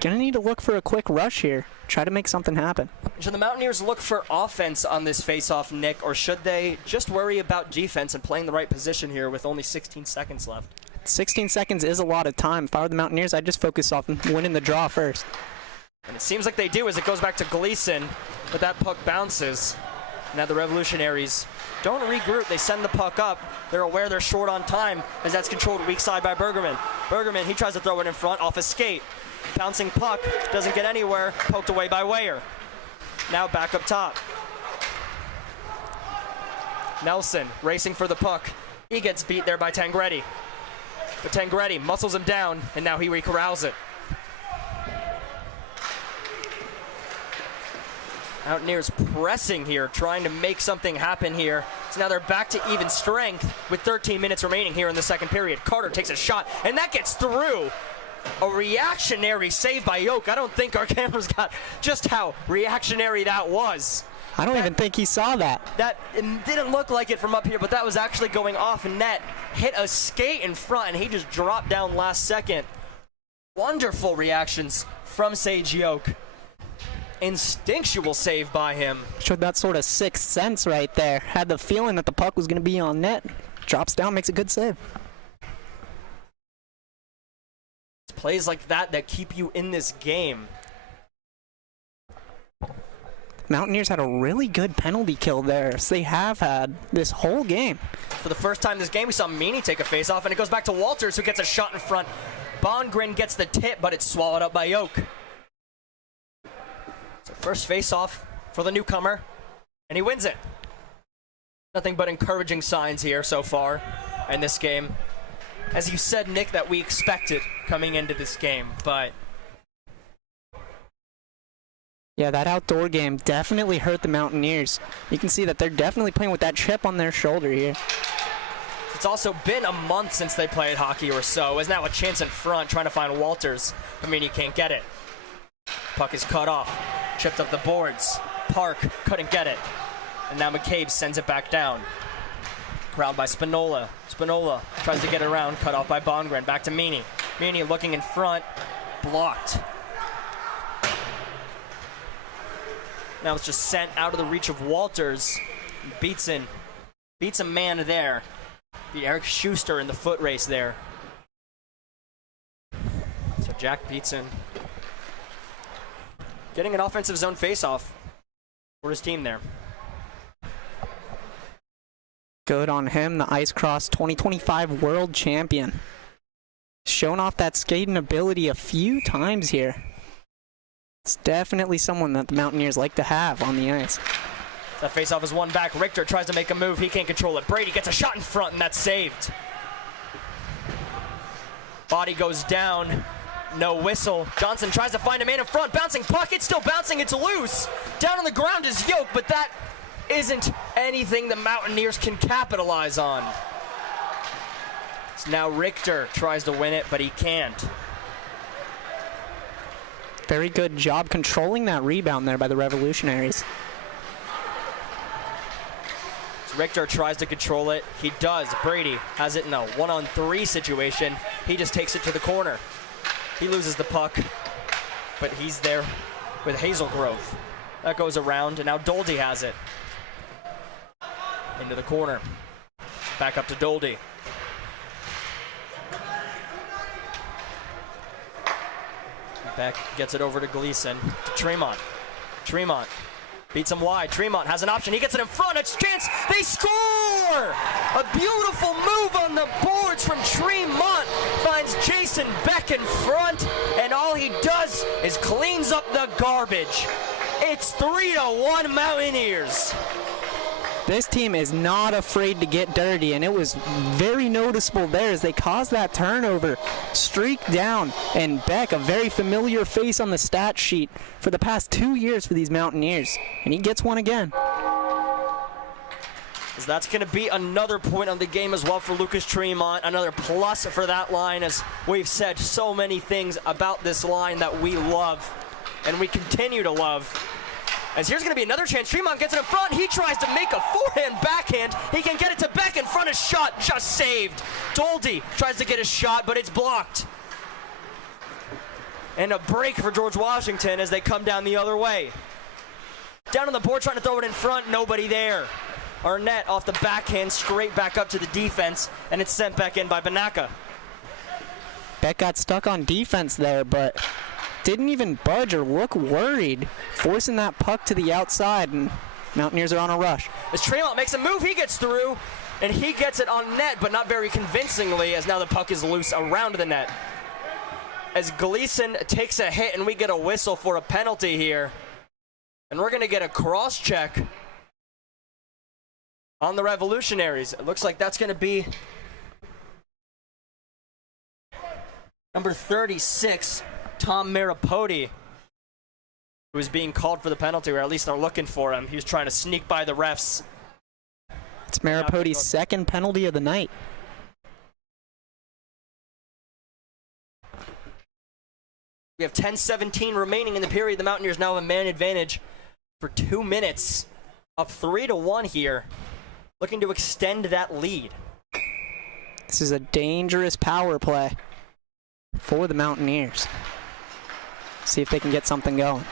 gonna need to look for a quick rush here. Try to make something happen. Should the Mountaineers look for offense on this face-off, Nick, or should they just worry about defense and playing the right position here with only 16 seconds left? 16 seconds is a lot of time. If I were the Mountaineers, I'd just focus on winning the draw first. And it seems like they do as it goes back to Gleason, but that puck bounces. Now the Revolutionaries don't regroup. They send the puck up. They're aware they're short on time as that's controlled weak side by Bergerman. Bergerman, he tries to throw it in front off a skate. Bouncing puck, doesn't get anywhere, poked away by Weyer. Now back up top. Nelson racing for the puck. He gets beat there by Tangretti. But Tangretti muscles him down, and now he recorrals it. Mountaineers pressing here, trying to make something happen here. So now they're back to even strength with 13 minutes remaining here in the second period. Carter takes a shot, and that gets through. A reactionary save by Yoke. I don't think our cameras got just how reactionary that was. I don't even think he saw that. It didn't look like it from up here, but that was actually going off net. Hit a skate in front, and he just dropped down last second. Wonderful reactions from Sage Yoke. Instinctual save by him. Showed that sort of sixth sense right there. Had the feeling that the puck was going to be on net. Drops down, makes a good save. It's plays like that keep you in this game. Mountaineers had a really good penalty kill there, as they have had this whole game. For the first time this game, we saw Meany take a face-off, and it goes back to Walters, who gets a shot in front. Bongren gets the tip, but it's swallowed up by Yoke. So first face-off for the newcomer, and he wins it. Nothing but encouraging signs here so far in this game. As you said, Nick, that we expected coming into this game, but... Yeah, that outdoor game definitely hurt the Mountaineers. You can see that they're definitely playing with that chip on their shoulder here. It's also been a month since they played hockey or so. Is now a chance in front, trying to find Walters. I mean, he can't get it. Puck is cut off. Chipped up the boards. Park couldn't get it. And now McCabe sends it back down. Crowd by Spinola. Spinola tries to get it around, cut off by Bongren. Back to Meany. Meany looking in front. Blocked. Now it's just sent out of the reach of Walters. Beats a man there. The Eric Schuster in the foot race there. So Jack Beatson getting an offensive zone faceoff for his team there. Good on him, the Ice Cross 2025 world champion. Shown off that skating ability a few times here. It's definitely someone that the Mountaineers like to have on the ice. That faceoff is won back. Richter tries to make a move. He can't control it. Brady gets a shot in front, and that's saved. Body goes down. No whistle. Johnson tries to find a man in front. Bouncing puck. It's still bouncing. It's loose. Down on the ground is Yoke, but that isn't anything the Mountaineers can capitalize on. So now Richter tries to win it, but he can't. Very good job controlling that rebound there by the Revolutionaries. Richter tries to control it. He does. Brady has it in a 1-on-3 situation. He just takes it to the corner. He loses the puck, but he's there with Hazelgrove. That goes around, and now Doldy has it. Into the corner. Back up to Doldy. Beck gets it over to Gleason, to Tremont. Tremont beats him wide. Tremont has an option. He gets it in front. It's a chance. They score! A beautiful move on the boards from Tremont. Finds Jason Beck in front, and all he does is cleans up the garbage. It's 3-1 Mountaineers. This team is not afraid to get dirty, and it was very noticeable there as they caused that turnover. Streak down, and Beck, a very familiar face on the stat sheet for the past 2 years for these Mountaineers, and he gets one again. So that's going to be another point on the game as well for Lucas Tremont, another plus for that line, as we've said so many things about this line that we love and we continue to love. As here's going to be another chance. Tremont gets it in front. He tries to make a forehand backhand. He can get it to Beck in front. A shot just saved. Doldy tries to get a shot, but it's blocked. And a break for George Washington as they come down the other way. Down on the board trying to throw it in front. Nobody there. Arnett off the backhand straight back up to the defense, and it's sent back in by Banaka. Beck got stuck on defense there, but didn't even budge or look worried, forcing that puck to the outside, and Mountaineers are on a rush. As Tremont makes a move, he gets through, and he gets it on net, but not very convincingly, as now the puck is loose around the net. As Gleason takes a hit, and we get a whistle for a penalty here. And we're going to get a cross-check on the Revolutionaries. It looks like that's going to be number 36, Tom Maripodi, who is being called for the penalty, or at least they're looking for him. He was trying to sneak by the refs. It's Maripodi's second penalty of the night. We have 10:17 remaining in the period. The Mountaineers now have a man advantage for 2 minutes. Up 3-1 here. Looking to extend that lead. This is a dangerous power play for the Mountaineers. See if they can get something going.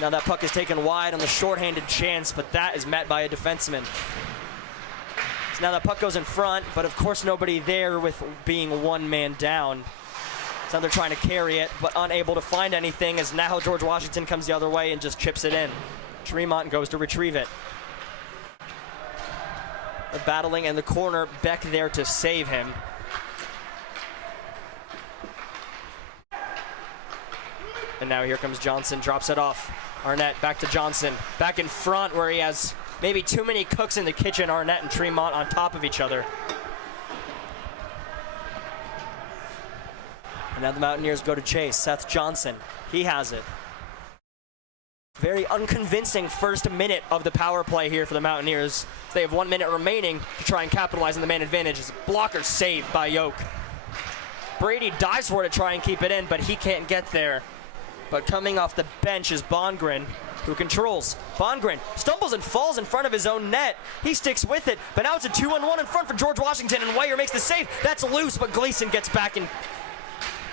Now that puck is taken wide on the shorthanded chance, but that is met by a defenseman. So now that puck goes in front, but of course nobody there with being one man down. So now they're trying to carry it, but unable to find anything, as now George Washington comes the other way and just chips it in. Tremont goes to retrieve it. They're battling in the corner, Beck there to save him. And now here comes Johnson, drops it off. Arnett back to Johnson, back in front where he has maybe too many cooks in the kitchen. Arnett and Tremont on top of each other. And now the Mountaineers go to chase. Seth Johnson, he has it. Very unconvincing first minute of the power play here for the Mountaineers. They have 1 minute remaining to try and capitalize on the man advantage. It's a blocker saved by Yoke. Brady dives for it to try and keep it in, but he can't get there. But coming off the bench is Bongren, who controls. Bongren stumbles and falls in front of his own net. He sticks with it, but now it's a 2-on-1 in front for George Washington, and Weyer makes the save. That's loose, but Gleason gets back and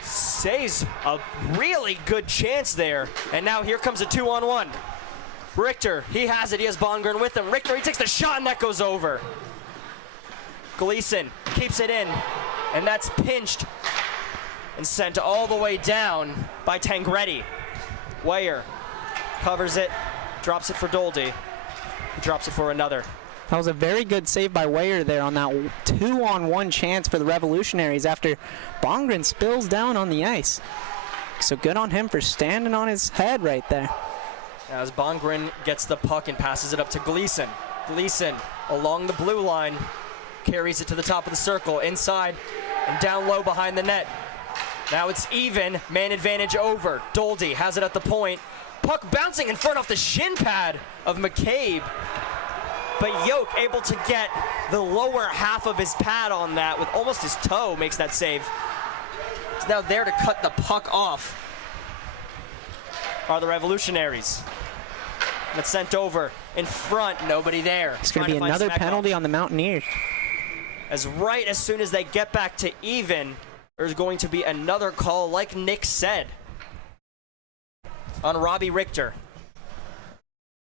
saves a really good chance there. And now here comes a 2-on-1. Richter, he has it. He has Bongren with him. Richter, he takes the shot, and that goes over. Gleason keeps it in, and that's pinched and sent all the way down by Tangretti. Weyer covers it, drops it for Doldy. He drops it for another. That was a very good save by Weyer there on that 2-on-1 chance for the Revolutionaries after Bongren spills down on the ice. So good on him for standing on his head right there. As Bongren gets the puck and passes it up to Gleason. Gleason along the blue line, carries it to the top of the circle, inside and down low behind the net. Now it's even, man advantage over. Doldy has it at the point. Puck bouncing in front off the shin pad of McCabe. But Yoke able to get the lower half of his pad on that with almost his toe, makes that save. He's now there to cut the puck off. Are the Revolutionaries. And it's sent over in front, nobody there. It's going to be another penalty on the Mountaineers. As right as soon as they get back to even, there's going to be another call, like Nick said, on Robbie Richter.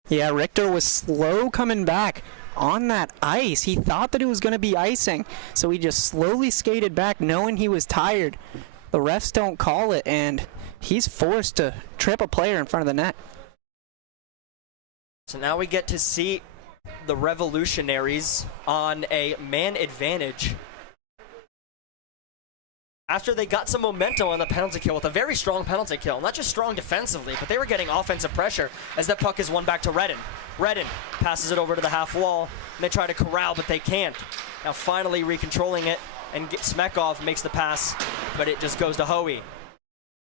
Yeah, Richter was slow coming back on that ice. He thought that it was going to be icing, so he just slowly skated back knowing he was tired. The refs don't call it, and he's forced to trip a player in front of the net. So now we get to see the Revolutionaries on a man advantage after they got some momentum on the penalty kill with a very strong penalty kill. Not just strong defensively, but they were getting offensive pressure as that puck is won back to Redden. Redden passes it over to the half wall, and they try to corral, but they can't. Now finally recontrolling it, and Smekov makes the pass, but it just goes to Hoey.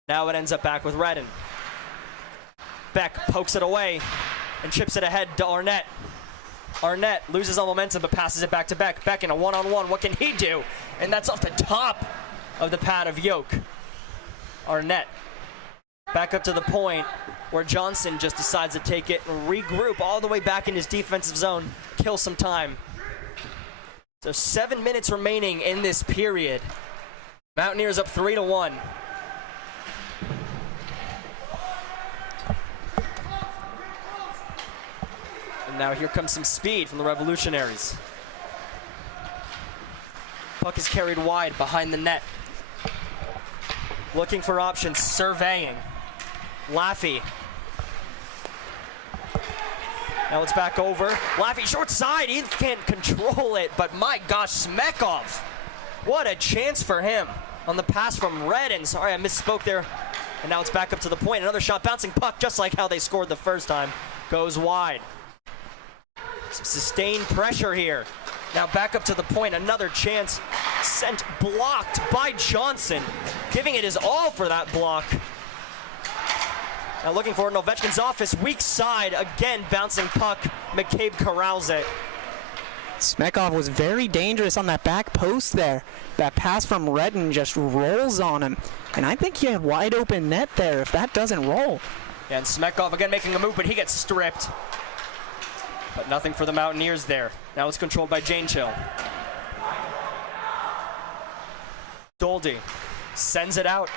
Now it ends up back with Redden. Beck pokes it away and chips it ahead to Arnett. Arnett loses all momentum, but passes it back to Beck. Beck in a one-on-one, what can he do? And that's off the top of the pad of Yoke. Arnett Back up to the point where Johnson just decides to take it and regroup all the way back in his defensive zone, kill some time. So 7 minutes remaining in this period. Mountaineers up 3-1. And now here comes some speed from the Revolutionaries. Puck is carried wide behind the net. Looking for options, surveying. Laffey. Now it's back over. Laffey short side, he can't control it, but my gosh, Smekov. What a chance for him on the pass from Redden. Sorry, I misspoke there. And now it's back up to the point. Another shot, bouncing puck, just like how they scored the first time. Goes wide. Some sustained pressure here. Now back up to the point, another chance. Sent blocked by Johnson. Giving it his all for that block. Now looking for it in Ovechkin's office, weak side, again bouncing puck, McCabe corrals it. Smekov was very dangerous on that back post there. That pass from Redden just rolls on him. And I think he had wide open net there if that doesn't roll. Yeah, and Smekov again making a move, but he gets stripped. But nothing for the Mountaineers there. Now it's controlled by Janechill. Doldy sends it out.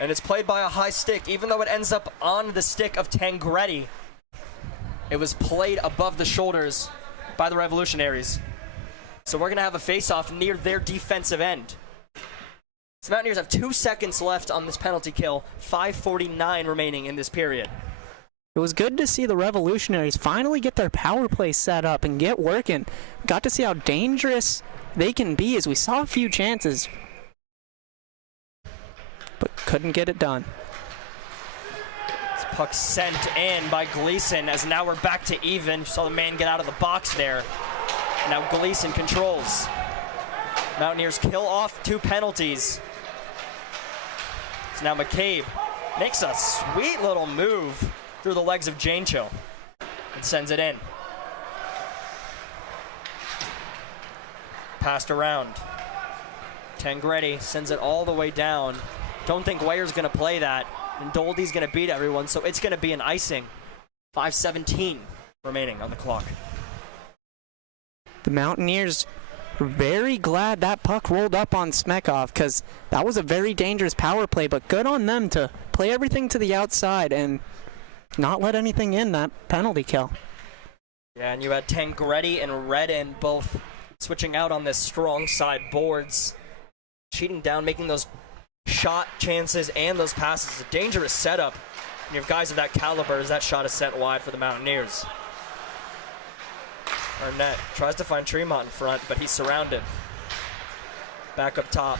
And it's played by a high stick, even though it ends up on the stick of Tangretti. It was played above the shoulders by the Revolutionaries. So we're gonna have a face-off near their defensive end. The Mountaineers have 2 seconds left on this penalty kill, 5:49 remaining in this period. It was good to see the Revolutionaries finally get their power play set up and get working. Got to see how dangerous they can be as we saw a few chances, but couldn't get it done. This puck sent in by Gleason as now we're back to even. You saw the man get out of the box there. Now Gleason controls. Mountaineers kill off 2 penalties. So now McCabe makes a sweet little move through the legs of Janechill and sends it in. Passed around. Tangretti sends it all the way down. Don't think Weyer's going to play that. And Doldy's going to beat everyone, so it's going to be an icing. 5:17 remaining on the clock. The Mountaineers were very glad that puck rolled up on Smekov because that was a very dangerous power play, but good on them to play everything to the outside and not let anything in that penalty kill. Yeah, and you had Tangretti and Redden both switching out on this strong side boards. Cheating down, making those shot chances and those passes. A dangerous setup. And you have guys of that caliber as that shot is sent wide for the Mountaineers. Arnett tries to find Tremont in front, but he's surrounded. Back up top.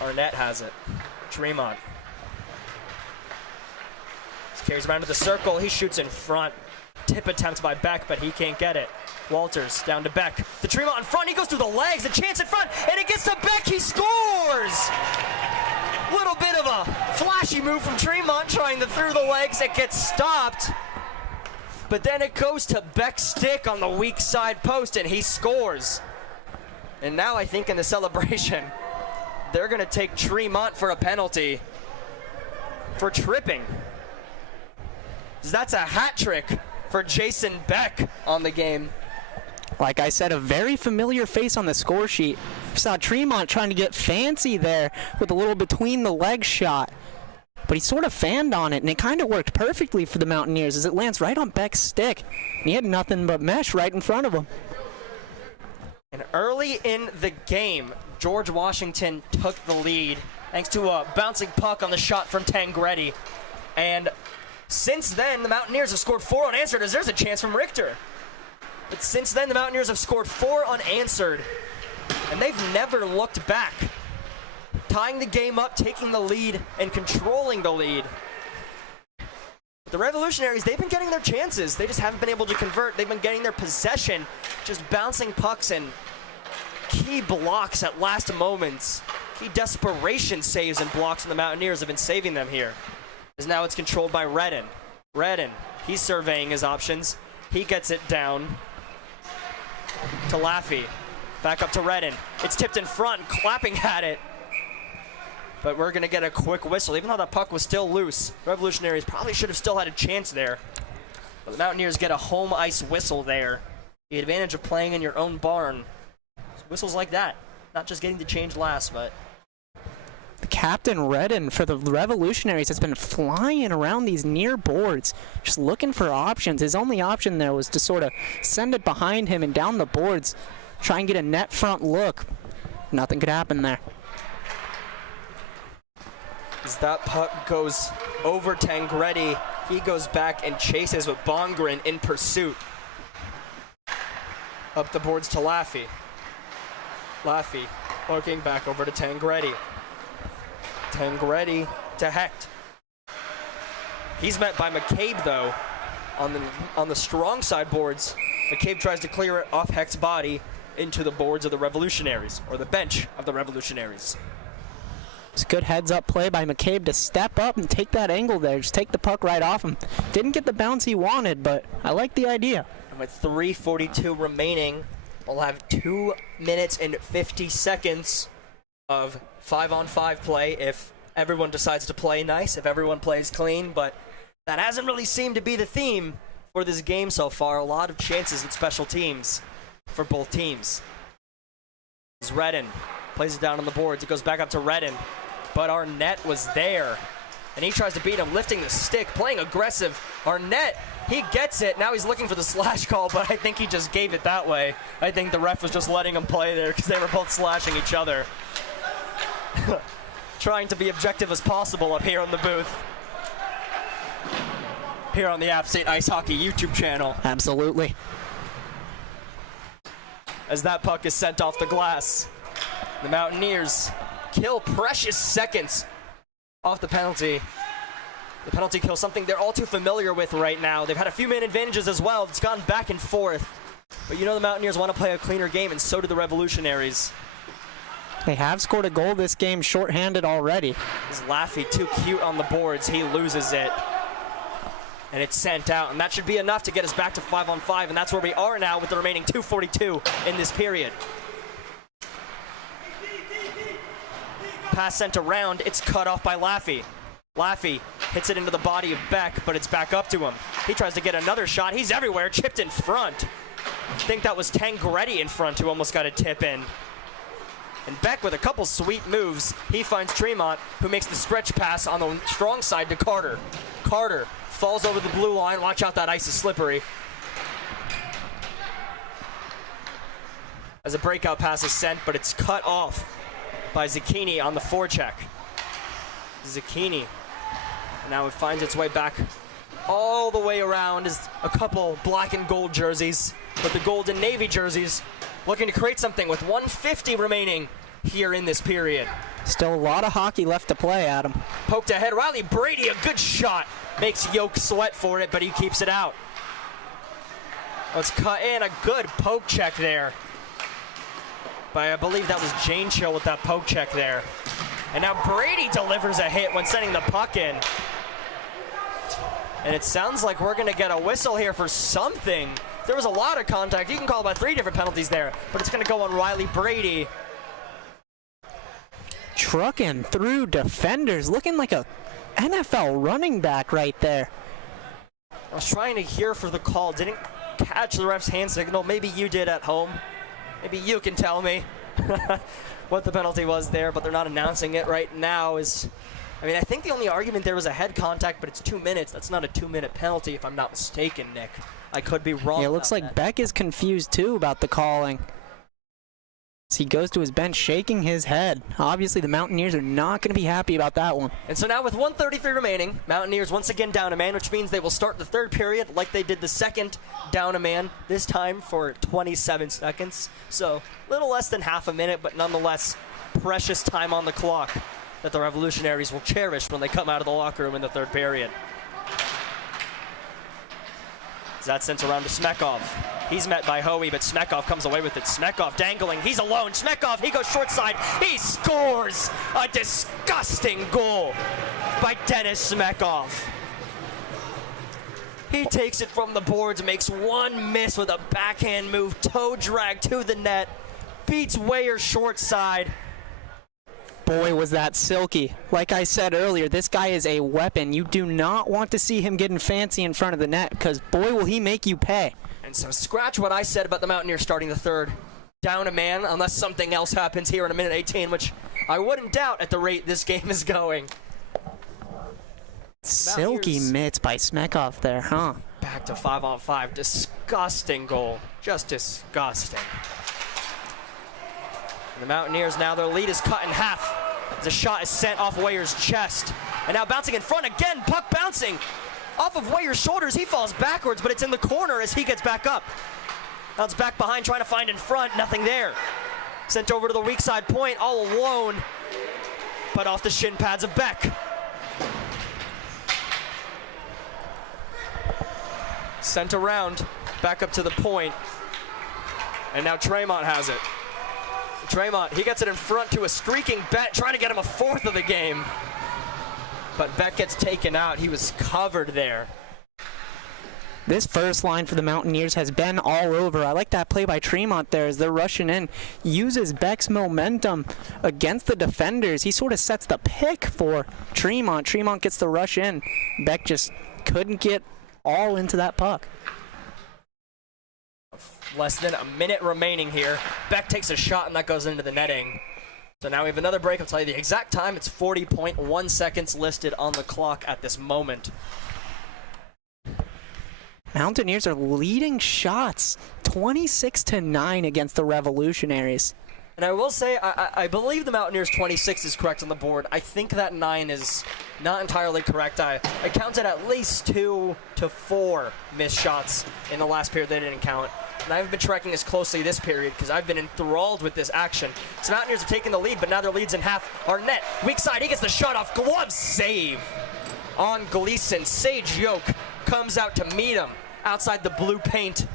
Arnett has it. Tremont. Carries around to the circle. He shoots in front. Tip attempt by Beck, but he can't get it. Walters down to Beck. The Tremont in front. He goes through the legs. The chance in front, and it gets to Beck. He scores! Little bit of a flashy move from Tremont trying to through the legs. It gets stopped. But then it goes to Beck's stick on the weak side post, and he scores. And now I think in the celebration, they're going to take Tremont for a penalty for tripping. That's a hat trick for Jason Beck on the game. Like I said, a very familiar face on the score sheet. Saw Tremont trying to get fancy there with a little between the legs shot. But he sort of fanned on it, and it kind of worked perfectly for the Mountaineers as it lands right on Beck's stick. And he had nothing but mesh right in front of him. And early in the game, George Washington took the lead thanks to a bouncing puck on the shot from Tangretti. And since then, the Mountaineers have scored 4 unanswered as there's a chance from Richter. But since then, the Mountaineers have scored 4 unanswered, and they've never looked back. Tying the game up, taking the lead, and controlling the lead. But the Revolutionaries, they've been getting their chances. They just haven't been able to convert. They've been getting their possession, just bouncing pucks and key blocks at last moments. Key desperation saves and blocks from the Mountaineers have been saving them here. As now it's controlled by Redden. Redden, he's surveying his options. He gets it down to Laffey. Back up to Redden. It's tipped in front, clapping at it. But we're going to get a quick whistle. Even though the puck was still loose, Revolutionaries probably should have still had a chance there. But the Mountaineers get a home ice whistle there. The advantage of playing in your own barn. Whistles like that. Not just getting to change last, but... The captain, Redden, for the Revolutionaries has been flying around these near boards, just looking for options. His only option there was to sort of send it behind him and down the boards, try and get a net front look. Nothing could happen there. As that puck goes over Tangretti, he goes back and chases with Bongren in pursuit. Up the boards to Laffey. Laffey looking back over to Tangretti. Tangretti to Hecht. He's met by McCabe, though, on the strong side boards. McCabe tries to clear it off Hecht's body into the boards of the Revolutionaries, or the bench of the Revolutionaries. It's a good heads-up play by McCabe to step up and take that angle there. Just take the puck right off him. Didn't get the bounce he wanted, but I like the idea. And with 3:42 remaining, we'll have 2 minutes and 50 seconds of 5-on-5 play if everyone decides to play nice, if everyone plays clean, but that hasn't really seemed to be the theme for this game so far. A lot of chances with special teams for both teams. As Redden plays it down on the boards, it goes back up to Redden, but Arnett was there, and he tries to beat him, lifting the stick, playing aggressive. Arnett, he gets it. Now he's looking for the slash call, but I think he just gave it that way. I think the ref was just letting him play there because they were both slashing each other. Trying to be objective as possible up here in the booth. Here on the App State Ice Hockey YouTube channel. Absolutely. As that puck is sent off the glass, the Mountaineers kill precious seconds off the penalty. The penalty kill, something they're all too familiar with right now. They've had a few man advantages as well. It's gone back and forth. But you know the Mountaineers want to play a cleaner game, and so do the Revolutionaries. They have scored a goal this game shorthanded already. Is Laffey too cute on the boards? He loses it. And it's sent out, and that should be enough to get us back to 5-on-5, and that's where we are now with the remaining 2:42 in this period. Pass sent around, it's cut off by Laffey. Laffey hits it into the body of Beck, but it's back up to him. He tries to get another shot. He's everywhere, chipped in front. I think that was Tangretti in front who almost got a tip in. And Beck with a couple sweet moves. He finds Tremont, who makes the stretch pass on the strong side to Carter. Carter falls over the blue line. Watch out, that ice is slippery. As a breakout pass is sent, but it's cut off by Zucchini on the forecheck. Zucchini. Now it finds its way back all the way around. Is a couple black and gold jerseys, but the gold and navy jerseys looking to create something with 1:50 remaining here in this period. Still a lot of hockey left to play, Adam. Poked ahead. Riley Brady, a good shot. Makes Yoke sweat for it, but he keeps it out. Let's cut in. A good poke check there. But I believe that was Jane Chill with that poke check there. And now Brady delivers a hit when sending the puck in. And it sounds like we're going to get a whistle here for something. There was a lot of contact. You can call about 3 different penalties there, but it's going to go on Riley Brady. Trucking through defenders, looking like a NFL running back right there. I was trying to hear for the call. Didn't catch the ref's hand signal. Maybe you did at home. Maybe you can tell me what the penalty was there, but they're not announcing it right now. I think the only argument there was a head contact, but it's 2 minutes. That's not a 2-minute penalty, if I'm not mistaken, Nick. I could be wrong. Yeah, it looks like that. Beck is confused, too, about the calling. As he goes to his bench, shaking his head. Obviously, the Mountaineers are not going to be happy about that one. And so now with 1:33 remaining, Mountaineers once again down a man, which means they will start the third period like they did the second, down a man, this time for 27 seconds. So a little less than half a minute, but nonetheless, precious time on the clock that the Revolutionaries will cherish when they come out of the locker room in the third period. That's sent around to Smekov. He's met by Hoey, but Smekov comes away with it. Smekov dangling. He's alone. Smekov, he goes short side. He scores a disgusting goal by Dennis Smekov. He takes it from the boards, makes one miss with a backhand move, toe drag to the net, beats Weyer short side. boy, was that silky. Like I said earlier, this guy is a weapon. You do not want to see him getting fancy in front of the net, because boy, will he make you pay. And so scratch what I said about the Mountaineers starting the third. Down a man, unless something else happens here in a minute 18, which I wouldn't doubt at the rate this game is going. Silky mitts by Smekov there, huh? Back to 5-on-5. Disgusting goal. Just disgusting. And the Mountaineers now, their lead is cut in half. The shot is sent off Wayer's chest. And now bouncing in front again, puck bouncing off of Wayer's shoulders. He falls backwards, but it's in the corner as he gets back up. Now it's back behind, trying to find in front. Nothing there. Sent over to the weak side point, all alone. But off the shin pads of Beck. Sent around, back up to the point. And now Tremont has it. Tremont, he gets it in front to a streaking Bet, trying to get him a fourth of the game. But Beck gets taken out. He was covered there. This first line for the Mountaineers has been all over. I like that play by Tremont there as they're rushing in. Uses Beck's momentum against the defenders. He sort of sets the pick for Tremont. Tremont gets the rush in. Beck just couldn't get all into that puck. Less than a minute remaining here. Beck takes a shot and that goes into the netting. So now we have another break. I'll tell you the exact time. It's 40.1 seconds listed on the clock at this moment. Mountaineers are leading shots 26-9 against the Revolutionaries. And I will say, I believe the Mountaineers 26 is correct on the board. I think that 9 is not entirely correct. I counted at least 2 to 4 missed shots in the last period they didn't count. And I haven't been tracking as closely this period because I've been enthralled with this action. So Mountaineers have taken the lead, but now their lead's in half. Arnett, weak side, he gets the shot off. Glove save on Gleason. Sage Yoke comes out to meet him outside the blue paint.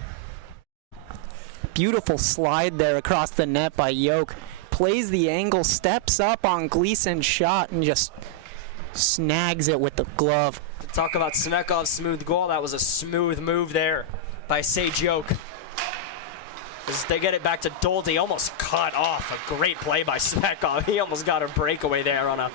Beautiful slide there across the net by Yoke. Plays the angle, steps up on Gleason's shot, and just snags it with the glove. To talk about Smekov's smooth goal, that was a smooth move there by Sage Yoke. As they get it back to Dolte, almost cut off. A great play by Smekov. He almost got a breakaway there on a,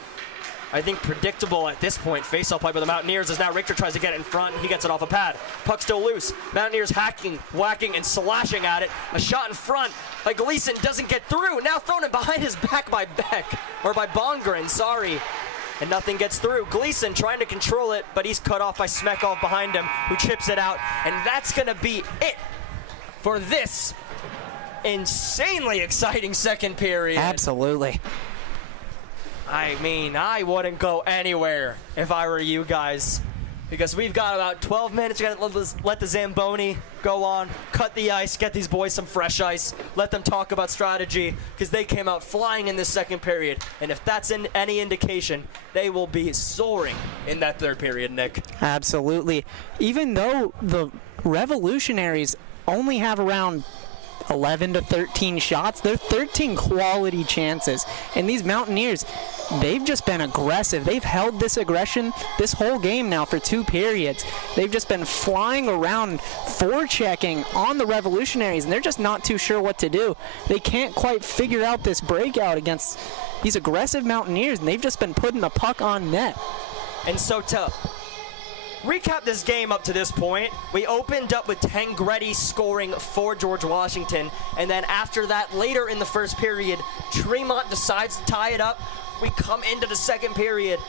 I think, predictable at this point face-off play by the Mountaineers as now Richter tries to get it in front. He gets it off a pad. Puck still loose. Mountaineers hacking, whacking, and slashing at it. A shot in front by Gleason doesn't get through. Now thrown in behind his back by Beck, or by Bongren, sorry. And nothing gets through. Gleason trying to control it, but he's cut off by Smekov behind him, who chips it out. And that's going to be it for this insanely exciting second period. Absolutely. I mean, I wouldn't go anywhere if I were you guys, because we've got about 12 minutes. We're going to let the Zamboni go on, cut the ice, get these boys some fresh ice, let them talk about strategy, because they came out flying in this second period. And if that's any indication, they will be soaring in that third period, Nick. Absolutely. Even though the Revolutionaries only have around 11 to 13 shots, they're 13 quality chances. And these Mountaineers, they've just been aggressive. They've held this aggression this whole game now for 2 periods. They've just been flying around, forechecking on the Revolutionaries, and they're just not too sure what to do. They can't quite figure out this breakout against these aggressive Mountaineers, and they've just been putting the puck on net. And so to recap this game up to this point, we opened up with Tangretti scoring for George Washington, and then after that, later in the first period, Tremont decides to tie it up. We come into the second period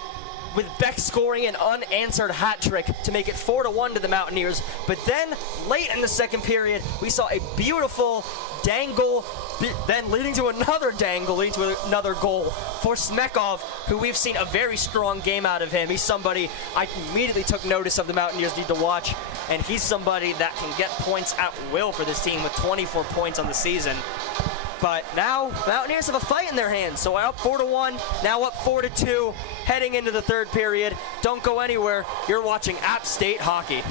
with Beck scoring an unanswered hat trick to make it 4-1 to the Mountaineers. But then, late in the second period, we saw a beautiful dangle, then leading to another dangle, leading to another goal for Smekov, who we've seen a very strong game out of him. He's somebody I immediately took notice of the Mountaineers need to watch, and he's somebody that can get points at will for this team with 24 points on the season. But now, Mountaineers have a fight in their hands. So up 4-1, now up 4-2, heading into the third period. Don't go anywhere. You're watching App State Hockey.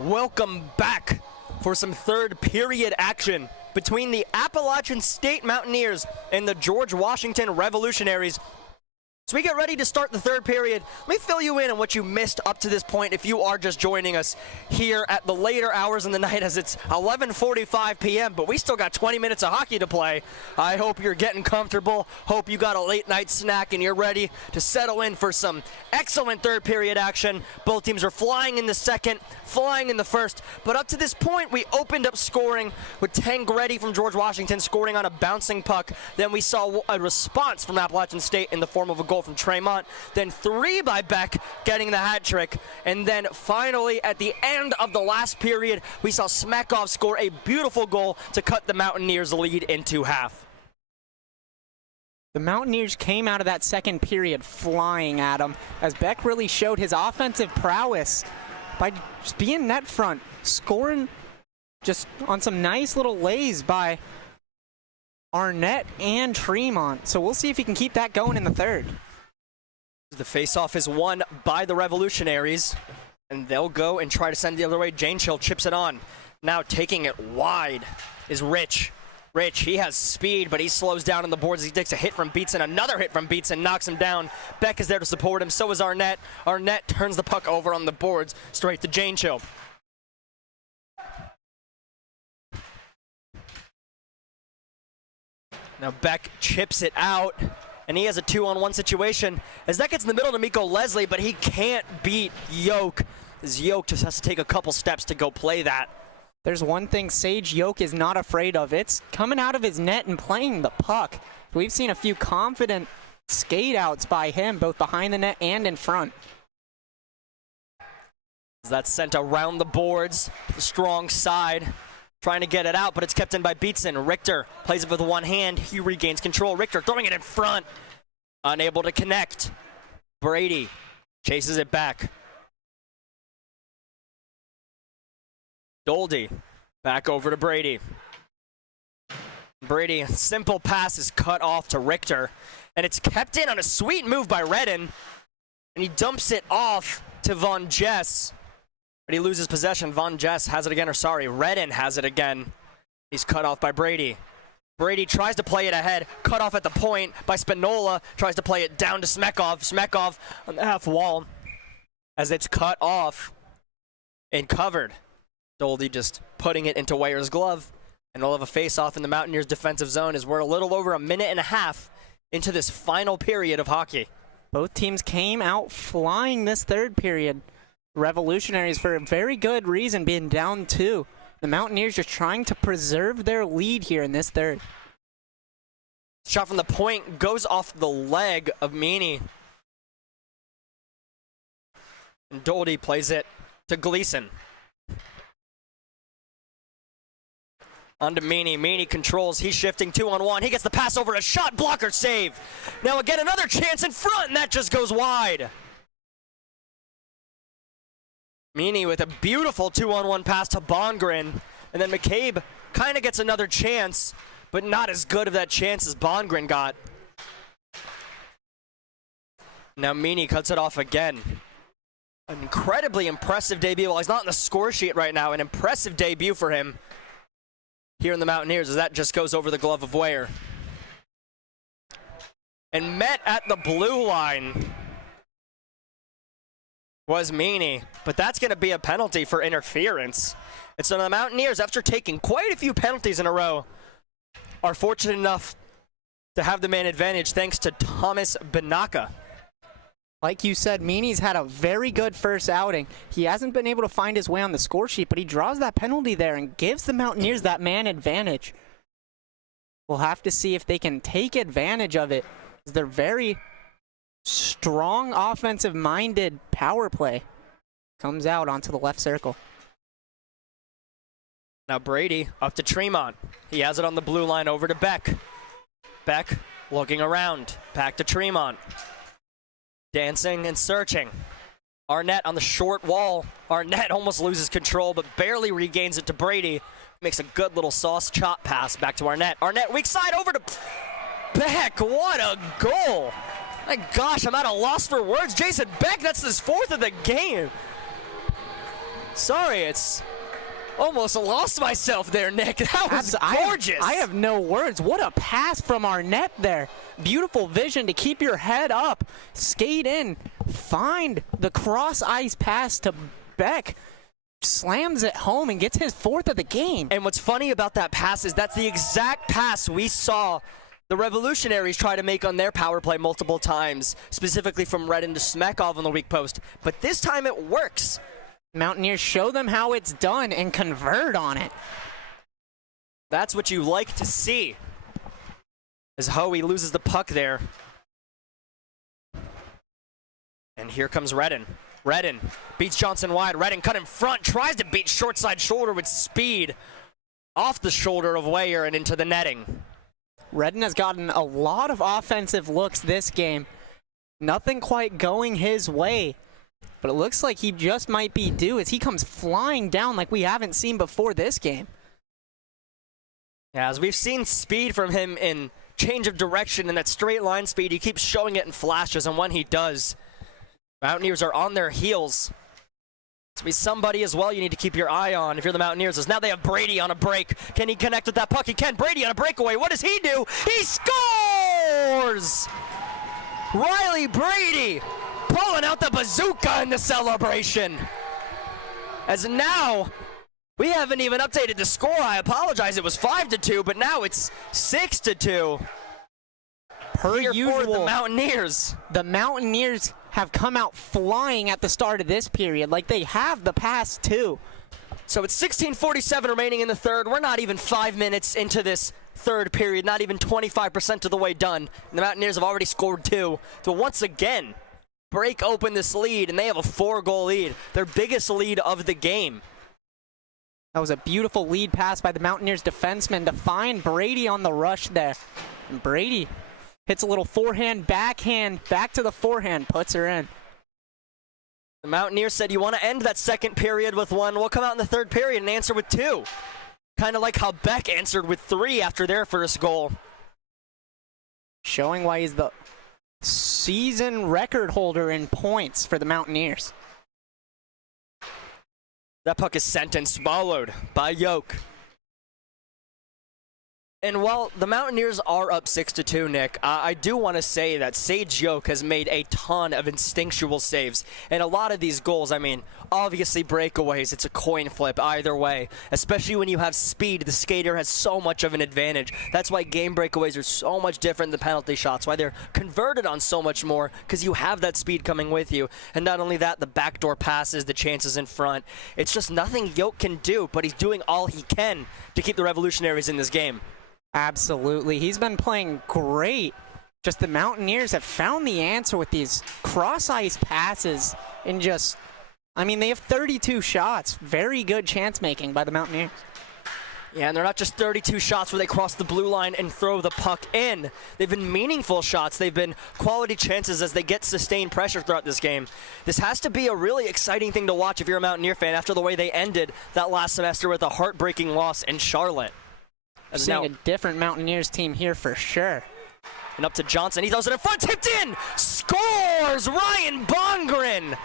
Welcome back for some third period action between the Appalachian State Mountaineers and the George Washington Revolutionaries. So we get ready to start the third period. Let me fill you in on what you missed up to this point if you are just joining us here at the later hours in the night, as it's 11:45 p.m., but we still got 20 minutes of hockey to play. I hope you're getting comfortable. Hope you got a late night snack and you're ready to settle in for some excellent third period action. Both teams are flying in the second, flying in the first, but up to this point we opened up scoring with Tangretti from George Washington scoring on a bouncing puck. Then we saw a response from Appalachian State in the form of a goal from Tremont, then 3 by Beck getting the hat trick, and then finally at the end of the last period we saw Smekov score a beautiful goal to cut the Mountaineers' lead into half. The Mountaineers came out of that second period flying at them, as Beck really showed his offensive prowess by just being net front, scoring just on some nice little lays by Arnett and Tremont. So we'll see if he can keep that going in the third. The faceoff is won by the Revolutionaries, and they'll go and try to send it the other way. Janeshill chips it on. Now taking it wide is Rich. Rich, he has speed, but he slows down on the boards. He takes a hit from Beatson, another hit from Beatson, knocks him down. Beck is there to support him, so is Arnett. Arnett turns the puck over on the boards, straight to Janeshill. Now Beck chips it out, and he has a 2-on-1 situation as that gets in the middle to Miko Leslie, but he can't beat Yoke, as Yoke just has to take a couple steps to go play that. There's one thing Sage Yoke is not afraid of. It's coming out of his net and playing the puck. We've seen a few confident skate outs by him, both behind the net and in front. That's sent around the boards, the strong side, trying to get it out, but it's kept in by Beatson. Richter plays it with one hand. He regains control. Richter throwing it in front. Unable to connect. Brady chases it back. Doldy back over to Brady. Brady, simple pass is cut off to Richter, and it's kept in on a sweet move by Redden, and he dumps it off to Von Jess. But he loses possession. Von Jess has it again, or sorry, Redden has it again. He's cut off by Brady. Brady tries to play it ahead, cut off at the point by Spinola, tries to play it down to Smekov. Smekov on the half wall as it's cut off and covered. Doldy just putting it into Weyer's glove, and we'll have a face-off in the Mountaineers' defensive zone as we're a little over a minute and a half into this final period of hockey. Both teams came out flying this third period. Revolutionaries, for a very good reason, being down 2. The Mountaineers just trying to preserve their lead here in this third. Shot from the point goes off the leg of Meany. And Doldy plays it to Gleason. On to Meany. Meany controls. He's shifting 2-on-1. He gets the pass over, a shot blocker save. Now again, another chance in front, and that just goes wide. Meany with a beautiful 2-on-1 pass to Bongren, and then McCabe kind of gets another chance, but not as good of that chance as Bongren got. Now Meany cuts it off again. An incredibly impressive debut. While he's not on the score sheet right now, an impressive debut for him here in the Mountaineers, as that just goes over the glove of Weyer. And met at the blue line was Meany, but that's going to be a penalty for interference. And so the Mountaineers, after taking quite a few penalties in a row, are fortunate enough to have the man advantage thanks to Thomas Benaka. Like you said, Meany's had a very good first outing. He hasn't been able to find his way on the score sheet, but he draws that penalty there and gives the Mountaineers that man advantage. We'll have to see if they can take advantage of it. They're very strong offensive-minded power play. Comes out onto the left circle. Now Brady up to Tremont. He has it on the blue line over to Beck. Beck looking around. Back to Tremont. Dancing and searching. Arnett on the short wall. Arnett almost loses control, but barely regains it to Brady. Makes a good little sauce chop pass back to Arnett. Arnett weak side over to Beck. What a goal. My gosh, I'm at a loss for words. Jason Beck, that's his 4th of the game. Sorry, it's almost lost myself there, Nick. That was gorgeous. I have no words. What a pass from Arnett there. Beautiful vision to keep your head up, skate in, find the cross ice pass to Beck. Slams it home and gets his 4th of the game. And what's funny about that pass is that's the exact pass we saw the Revolutionaries try to make on their power play multiple times, specifically from Redden to Smekov on the weak post. But this time it works. Mountaineers show them how it's done and convert on it. That's what you like to see. As Hoey loses the puck there. And here comes Redden. Redden beats Johnson wide. Redden cut in front, tries to beat short side shoulder with speed. Off the shoulder of Weyer and into the netting. Redden has gotten a lot of offensive looks this game. Nothing quite going his way. But it looks like he just might be due as he comes flying down like we haven't seen before this game. Yeah, as we've seen speed from him in change of direction and that straight line speed, he keeps showing it in flashes, and when he does, Mountaineers are on their heels. To be somebody as well you need to keep your eye on if you're the Mountaineers. As now they have Brady on a break. Can he connect with that puck? He can. Brady on a breakaway. What does he do? He scores! Riley Brady pulling out the bazooka in the celebration. As now, we haven't even updated the score. I apologize. It was 5-2, but now it's 6-2. Per usual, for the Mountaineers. The Mountaineers have come out flying at the start of this period like they have the past two. So it's 16:47 remaining in the third. We're not even 5 minutes into this third period, not even 25% of the way done. And the Mountaineers have already scored 2. So once again, break open this lead, and they have a 4-goal lead, their biggest lead of the game. That was a beautiful lead pass by the Mountaineers defenseman to find Brady on the rush there. And Brady hits a little forehand, backhand, back to the forehand, puts her in. The Mountaineers said, you want to end that second period with 1, we'll come out in the third period and answer with 2. Kind of like how Beck answered with 3 after their first goal. Showing why he's the season record holder in points for the Mountaineers. That puck is sent and swallowed by Yoke. And while the Mountaineers are up 6-2, Nick, I do want to say that Sage Yoke has made a ton of instinctual saves. And a lot of these goals, I mean, obviously breakaways, it's a coin flip either way. Especially when you have speed, the skater has so much of an advantage. That's why game breakaways are so much different than penalty shots, why they're converted on so much more, because you have that speed coming with you. And not only that, the backdoor passes, the chances in front. It's just nothing Yoke can do, but he's doing all he can to keep the Revolutionaries in this game. Absolutely. He's been playing great. Just the Mountaineers have found the answer with these cross-ice passes and just, I mean, they have 32 shots. Very good chance making by the Mountaineers. Yeah, and they're not just 32 shots where they cross the blue line and throw the puck in. They've been meaningful shots. They've been quality chances as they get sustained pressure throughout this game. This has to be a really exciting thing to watch if you're a Mountaineer fan after the way they ended that last semester with a heartbreaking loss in Charlotte. Seeing a different Mountaineers team here for sure. And up to Johnson. He throws it in front. Tipped in. Scores! Ryan Bongren.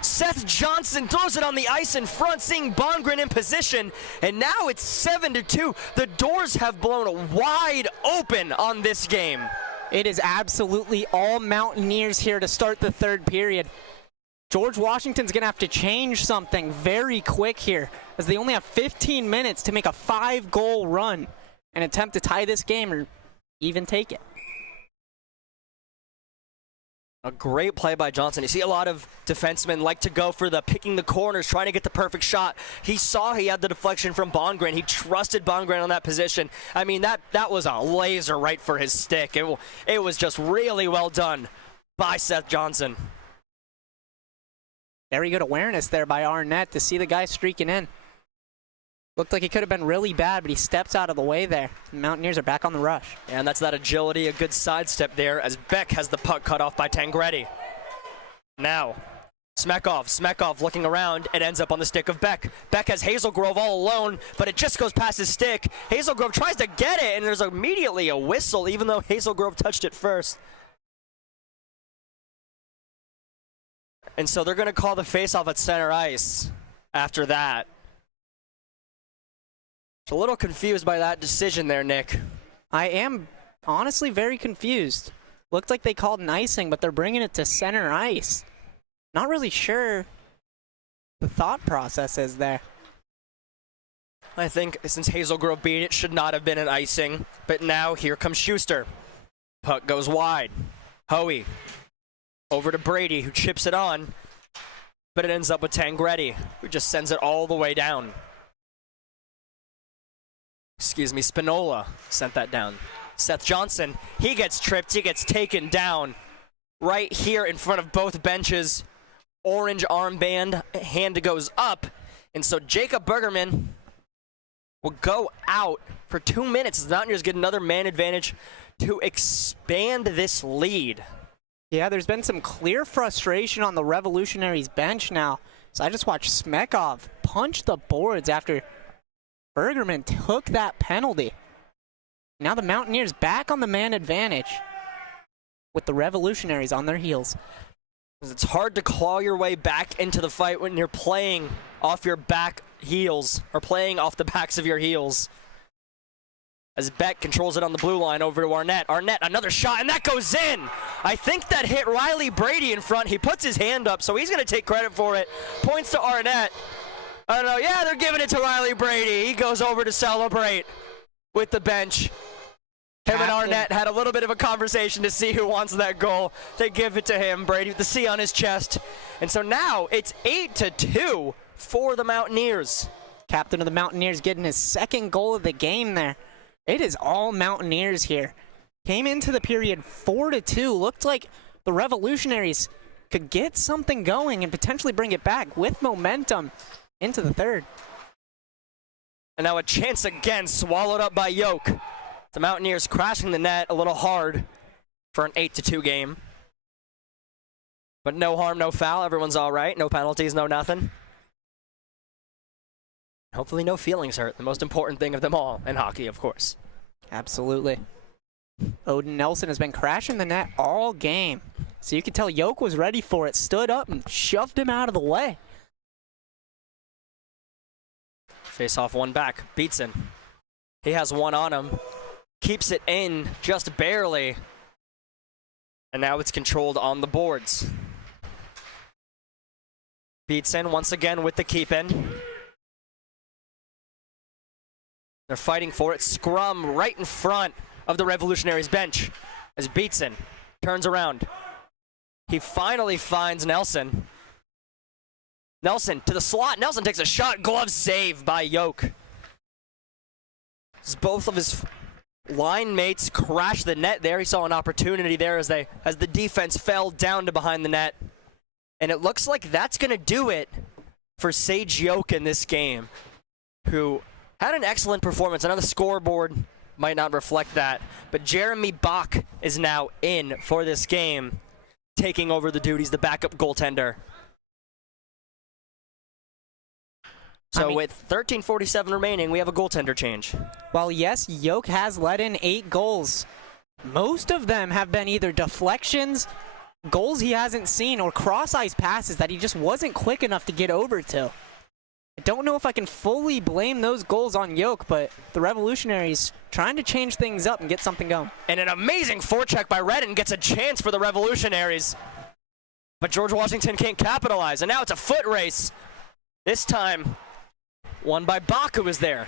Seth Johnson throws it on the ice in front, seeing Bongren in position. And now it's 7-2. The doors have blown wide open on this game. It is absolutely all Mountaineers here to start the third period. George Washington's going to have to change something very quick here, as they only have 15 minutes to make a 5-goal run and attempt to tie this game or even take it. A great play by Johnson. You see a lot of defensemen like to go for the picking the corners, trying to get the perfect shot. He saw he had the deflection from Bongren. He trusted Bongren on that position. I mean, that was a laser right for his stick. It was just really well done by Seth Johnson. Very good awareness there by Arnett to see the guy streaking in. Looked like he could have been really bad, but he steps out of the way there. The Mountaineers are back on the rush. And that's that agility, a good sidestep there as Beck has the puck cut off by Tangretti. Now, Smekov looking around and ends up on the stick of Beck. Beck has Hazelgrove all alone, but it just goes past his stick. Hazelgrove tries to get it, and there's immediately a whistle, even though Hazelgrove touched it first. And so they're going to call the faceoff at center ice. after that. A little confused by that decision there, Nick. I am honestly very confused. Looked like they called an icing, but they're bringing it to center ice. Not really sure the thought process is there. I think since Hazel Grove beat it, should not have been an icing. But now here comes Schuster. Puck goes wide. Hoey over to Brady, who chips it on. But it ends up with Tangretti, who just sends it all the way down. Excuse me, Spinola sent that down. Seth Johnson, he gets tripped, he gets taken down right here in front of both benches. Orange armband, hand goes up. And so Jacob Bergerman will go out for 2 minutes as the Mountaineers get another man advantage to expand this lead. Yeah, there's been some clear frustration on the Revolutionaries bench now. So I just watched Smekov punch the boards after Bergerman took that penalty. Now the Mountaineers back on the man advantage with the Revolutionaries on their heels. It's hard to claw your way back into the fight when you're playing off your back heels, or playing off the backs of your heels. As Beck controls it on the blue line over to Arnett. Arnett, another shot, and that goes in! I think that hit Riley Brady in front. He puts his hand up, so he's going to take credit for it. Points to Arnett. I don't know, yeah, they're giving it to Riley Brady. He goes over to celebrate with the bench. Him and Arnett had a little bit of a conversation to see who wants that goal. They give it to him, Brady with the C on his chest. And so now it's 8-2 for the Mountaineers. Captain of the Mountaineers getting his second goal of the game there. It is all Mountaineers here. Came into the period 4-2. Looked like the Revolutionaries could get something going and potentially bring it back with momentum into the third. And now a chance again, swallowed up by Yoke. The Mountaineers crashing the net a little hard for an 8-2 game. But no harm, no foul. Everyone's all right. No penalties, no nothing. Hopefully no feelings hurt. The most important thing of them all in hockey, of course. Absolutely. Odin Nelson has been crashing the net all game. So you can tell Yoke was ready for it. Stood up and shoved him out of the way. Face off one back. Beatson. He has one on him. Keeps it in just barely. And now it's controlled on the boards. Beatson once again with the keep in. They're fighting for it. Scrum right in front of the Revolutionaries bench as Beatson turns around. He finally finds Nelson. Nelson to the slot. Nelson takes a shot. Glove save by Yoke. As both of his line mates crash the net there. He saw an opportunity there as the defense fell down to behind the net. And it looks like that's going to do it for Sage Yoke in this game, who had an excellent performance. I know the scoreboard might not reflect that, but Jeremy Bach is now in for this game, taking over the duties, the backup goaltender. So with 13:47 remaining, we have a goaltender change. Well, yes, Yoke has let in 8 goals. Most of them have been either deflections, goals he hasn't seen, or cross-ice passes that he just wasn't quick enough to get over to. I don't know if I can fully blame those goals on Yoke, but the Revolutionaries trying to change things up and get something going. And an amazing forecheck by Redden gets a chance for the Revolutionaries. But George Washington can't capitalize, and now it's a foot race. This time, won by Bach, who was there.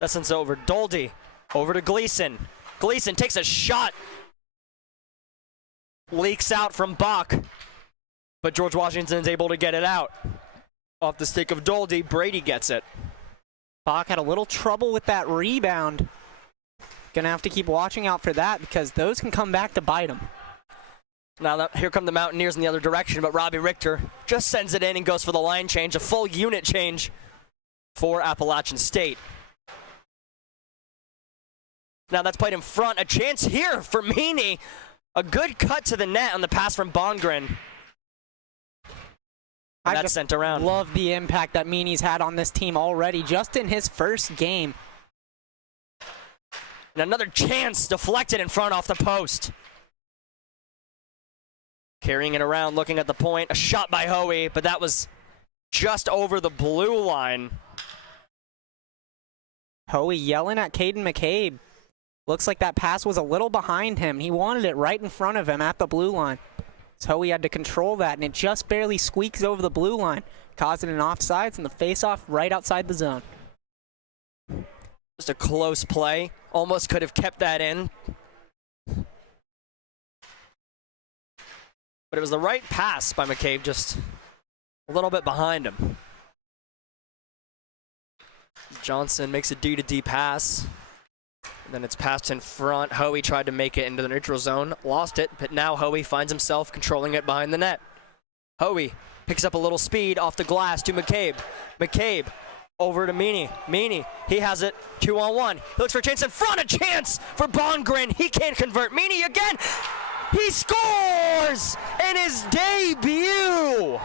Lessons over. Doldy over to Gleason. Gleason takes a shot. Leaks out from Bach. But George Washington's able to get it out. Off the stick of Doldy, Brady gets it. Bach had a little trouble with that rebound. Gonna have to keep watching out for that because those can come back to bite him. Now here come the Mountaineers in the other direction, but Robbie Richter just sends it in and goes for the line change, a full unit change for Appalachian State. Now that's played in front. A chance here for Meany. A good cut to the net on the pass from Bongren. And that's sent around. Love the impact that Meany's had on this team already, just in his first game. And another chance deflected in front off the post. Carrying it around, looking at the point. A shot by Hoey, but that was just over the blue line. Hoey yelling at Caden McCabe. Looks like that pass was a little behind him. He wanted it right in front of him at the blue line. So Hoey had to control that, and it just barely squeaks over the blue line, causing an offsides and the face-off right outside the zone. Just a close play. Almost could have kept that in. But it was the right pass by McCabe, just a little bit behind him. Johnson makes a D-to-D pass. And then it's passed in front. Hoey tried to make it into the neutral zone. Lost it, but now Hoey finds himself controlling it behind the net. Hoey picks up a little speed off the glass to McCabe. McCabe over to Meany. Meany, he has it 2-on-1. He looks for a chance in front. A chance for Bongren. He can't convert. Meany again. He scores in his debut.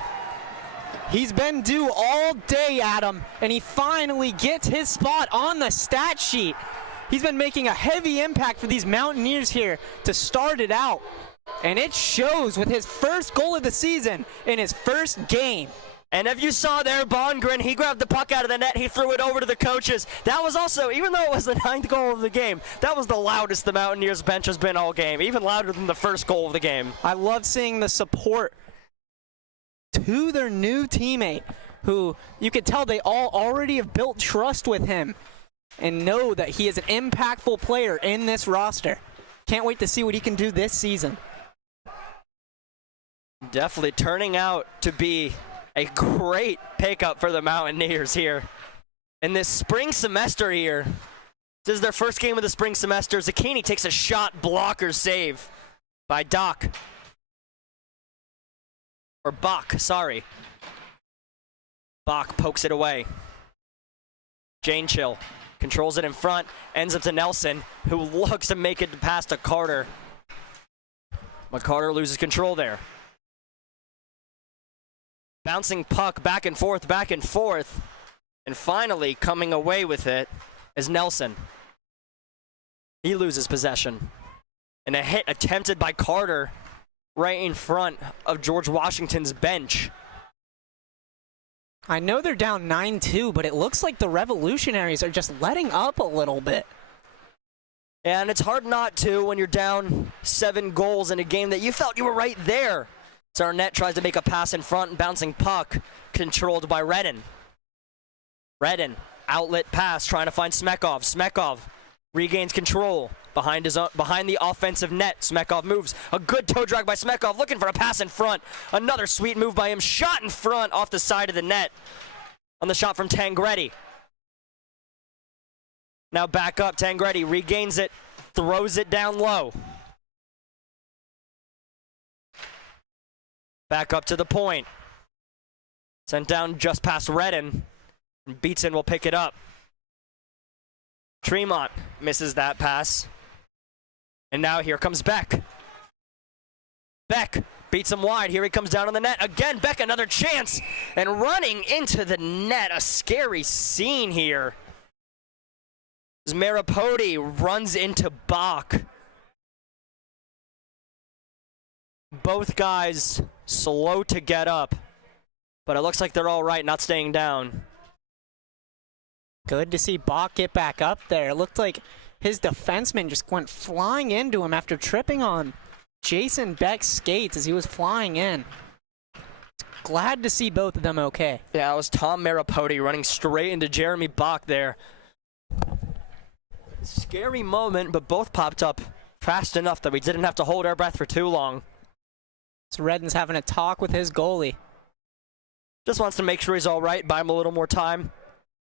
He's been due all day, Adam, and he finally gets his spot on the stat sheet. He's been making a heavy impact for these Mountaineers here to start it out. And it shows with his first goal of the season in his first game. And if you saw there, Bongren, he grabbed the puck out of the net, he threw it over to the coaches. That was also, even though it was the 9th goal of the game, that was the loudest the Mountaineers bench has been all game, even louder than the first goal of the game. I love seeing the support to their new teammate, who you could tell they all already have built trust with him and know that he is an impactful player in this roster. Can't wait to see what he can do this season. Definitely turning out to be a great pickup for the Mountaineers here in this spring semester here. This is their first game of the spring semester. Zucchini takes a shot blocker save by Doc. Or Bach, sorry. Bach pokes it away. Jane Chill controls it in front, ends up to Nelson, who looks to make it past to Carter. But Carter loses control there. Bouncing puck back and forth, and finally coming away with it is Nelson. He loses possession. And a hit attempted by Carter right in front of George Washington's bench. I know they're down 9-2, but it looks like the Revolutionaries are just letting up a little bit. And it's hard not to when you're down 7 goals in a game that you felt you were right there. So Arnett tries to make a pass in front, and bouncing puck controlled by Redden. Redden, outlet pass, trying to find Smekov. Smekov regains control behind the offensive net. Smekov moves. A good toe drag by Smekov, looking for a pass in front. Another sweet move by him. Shot in front off the side of the net on the shot from Tangretti. Now back up. Tangretti regains it, throws it down low. Back up to the point. Sent down just past Redden. And Beatson will pick it up. Tremont misses that pass. And now here comes Beck. Beck beats him wide. Here he comes down on the net. Again, Beck, another chance. And running into the net. A scary scene here. As Maripodi runs into Bach. Both guys slow to get up, but it looks like they're all right, not staying down. Good to see Bach get back up there. It looked like his defenseman just went flying into him after tripping on Jason Beck's skates as he was flying in. Glad to see both of them okay. Yeah, it was Tom Maripodi running straight into Jeremy Bach there. Scary moment, but both popped up fast enough that we didn't have to hold our breath for too long. So Redden's having a talk with his goalie. Just wants to make sure he's all right, buy him a little more time.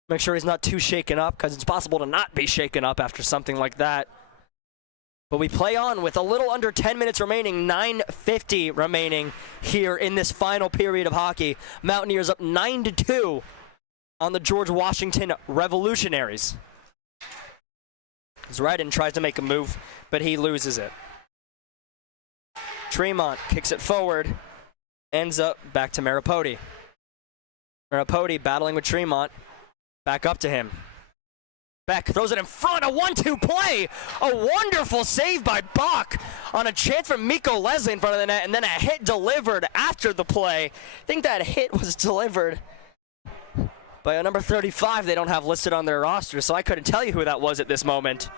Make sure he's not too shaken up, because it's possible to not be shaken up after something like that. But we play on with a little under 10 minutes remaining, 9:50 remaining here in this final period of hockey. Mountaineers up 9-2 on the George Washington Revolutionaries. As Redden tries to make a move, but he loses it. Tremont kicks it forward, ends up back to Maripodi. Maripodi battling with Tremont, back up to him. Beck throws it in front, a 1-2 play. A wonderful save by Bach on a chance from Miko Leslie in front of the net, and then a hit delivered after the play. I think that hit was delivered by a number 35 they don't have listed on their roster, so I couldn't tell you who that was at this moment.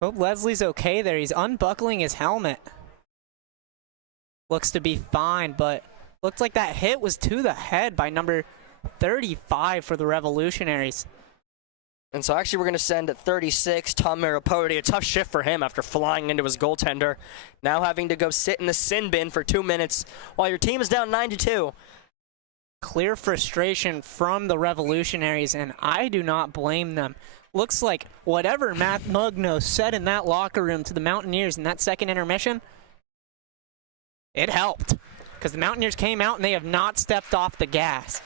Hope Leslie's okay there. He's unbuckling his helmet. Looks to be fine, but looks like that hit was to the head by number 35 for the Revolutionaries. And so actually we're going to send at 36, Tom Maripodi. A tough shift for him after flying into his goaltender. Now having to go sit in the sin bin for 2 minutes while your team is down 9-2. Clear frustration from the Revolutionaries, and I do not blame them. Looks like whatever Matt Mugno said in that locker room to the Mountaineers in that second intermission, it helped. Because the Mountaineers came out and they have not stepped off the gas.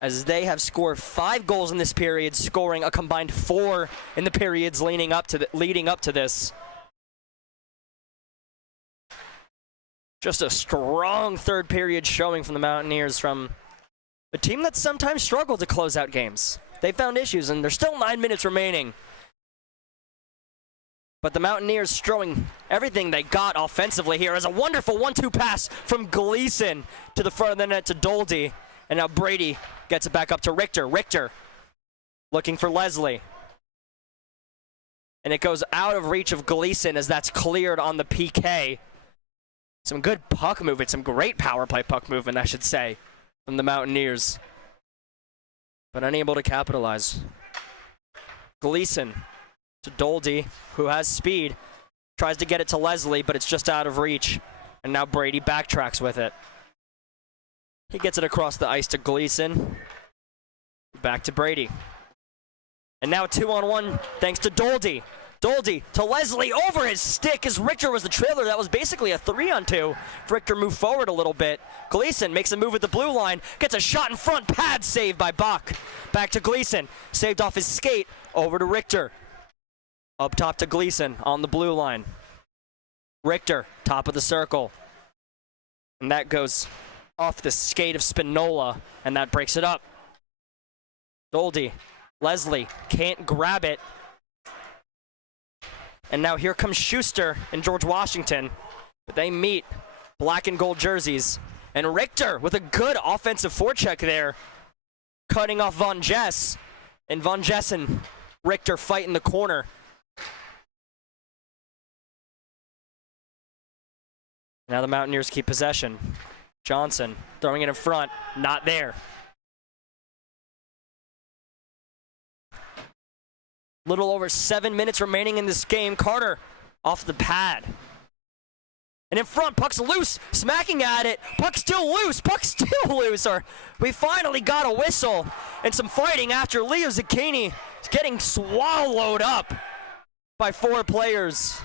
As they have scored 5 goals in this period, scoring a combined 4 in the periods leading up to this. Just a strong third period showing from the Mountaineers, from a team that sometimes struggled to close out games. They found issues, and there's still 9 minutes remaining. But the Mountaineers throwing everything they got offensively here as a wonderful 1-2 pass from Gleason to the front of the net to Doldy. And now Brady gets it back up to Richter. Richter looking for Leslie. And it goes out of reach of Gleason as that's cleared on the PK. Some good puck movement, some great power play puck movement, I should say, from the Mountaineers. But unable to capitalize. Gleason to Doldy, who has speed. Tries to get it to Leslie, but it's just out of reach. And now Brady backtracks with it. He gets it across the ice to Gleason. Back to Brady. And now 2-on-1 thanks to Doldy. Doldy to Leslie over his stick as Richter was the trailer. That was basically a 3-on-2. Richter moved forward a little bit. Gleason makes a move at the blue line. Gets a shot in front. Pad saved by Bach. Back to Gleason. Saved off his skate. Over to Richter. Up top to Gleason on the blue line. Richter, top of the circle. And that goes off the skate of Spinola, and that breaks it up. Doldy, Leslie can't grab it. And now here comes Schuster and George Washington. But they meet, black and gold jerseys. And Richter with a good offensive forecheck there, cutting off Von Jess. And Von Jess and Richter fight in the corner. Now the Mountaineers keep possession. Johnson throwing it in front, not there. Little over 7 minutes remaining in this game. Carter off the pad. And in front, puck's loose, smacking at it. Puck's still loose, or we finally got a whistle and some fighting after Leo Zucchini is getting swallowed up by 4 players.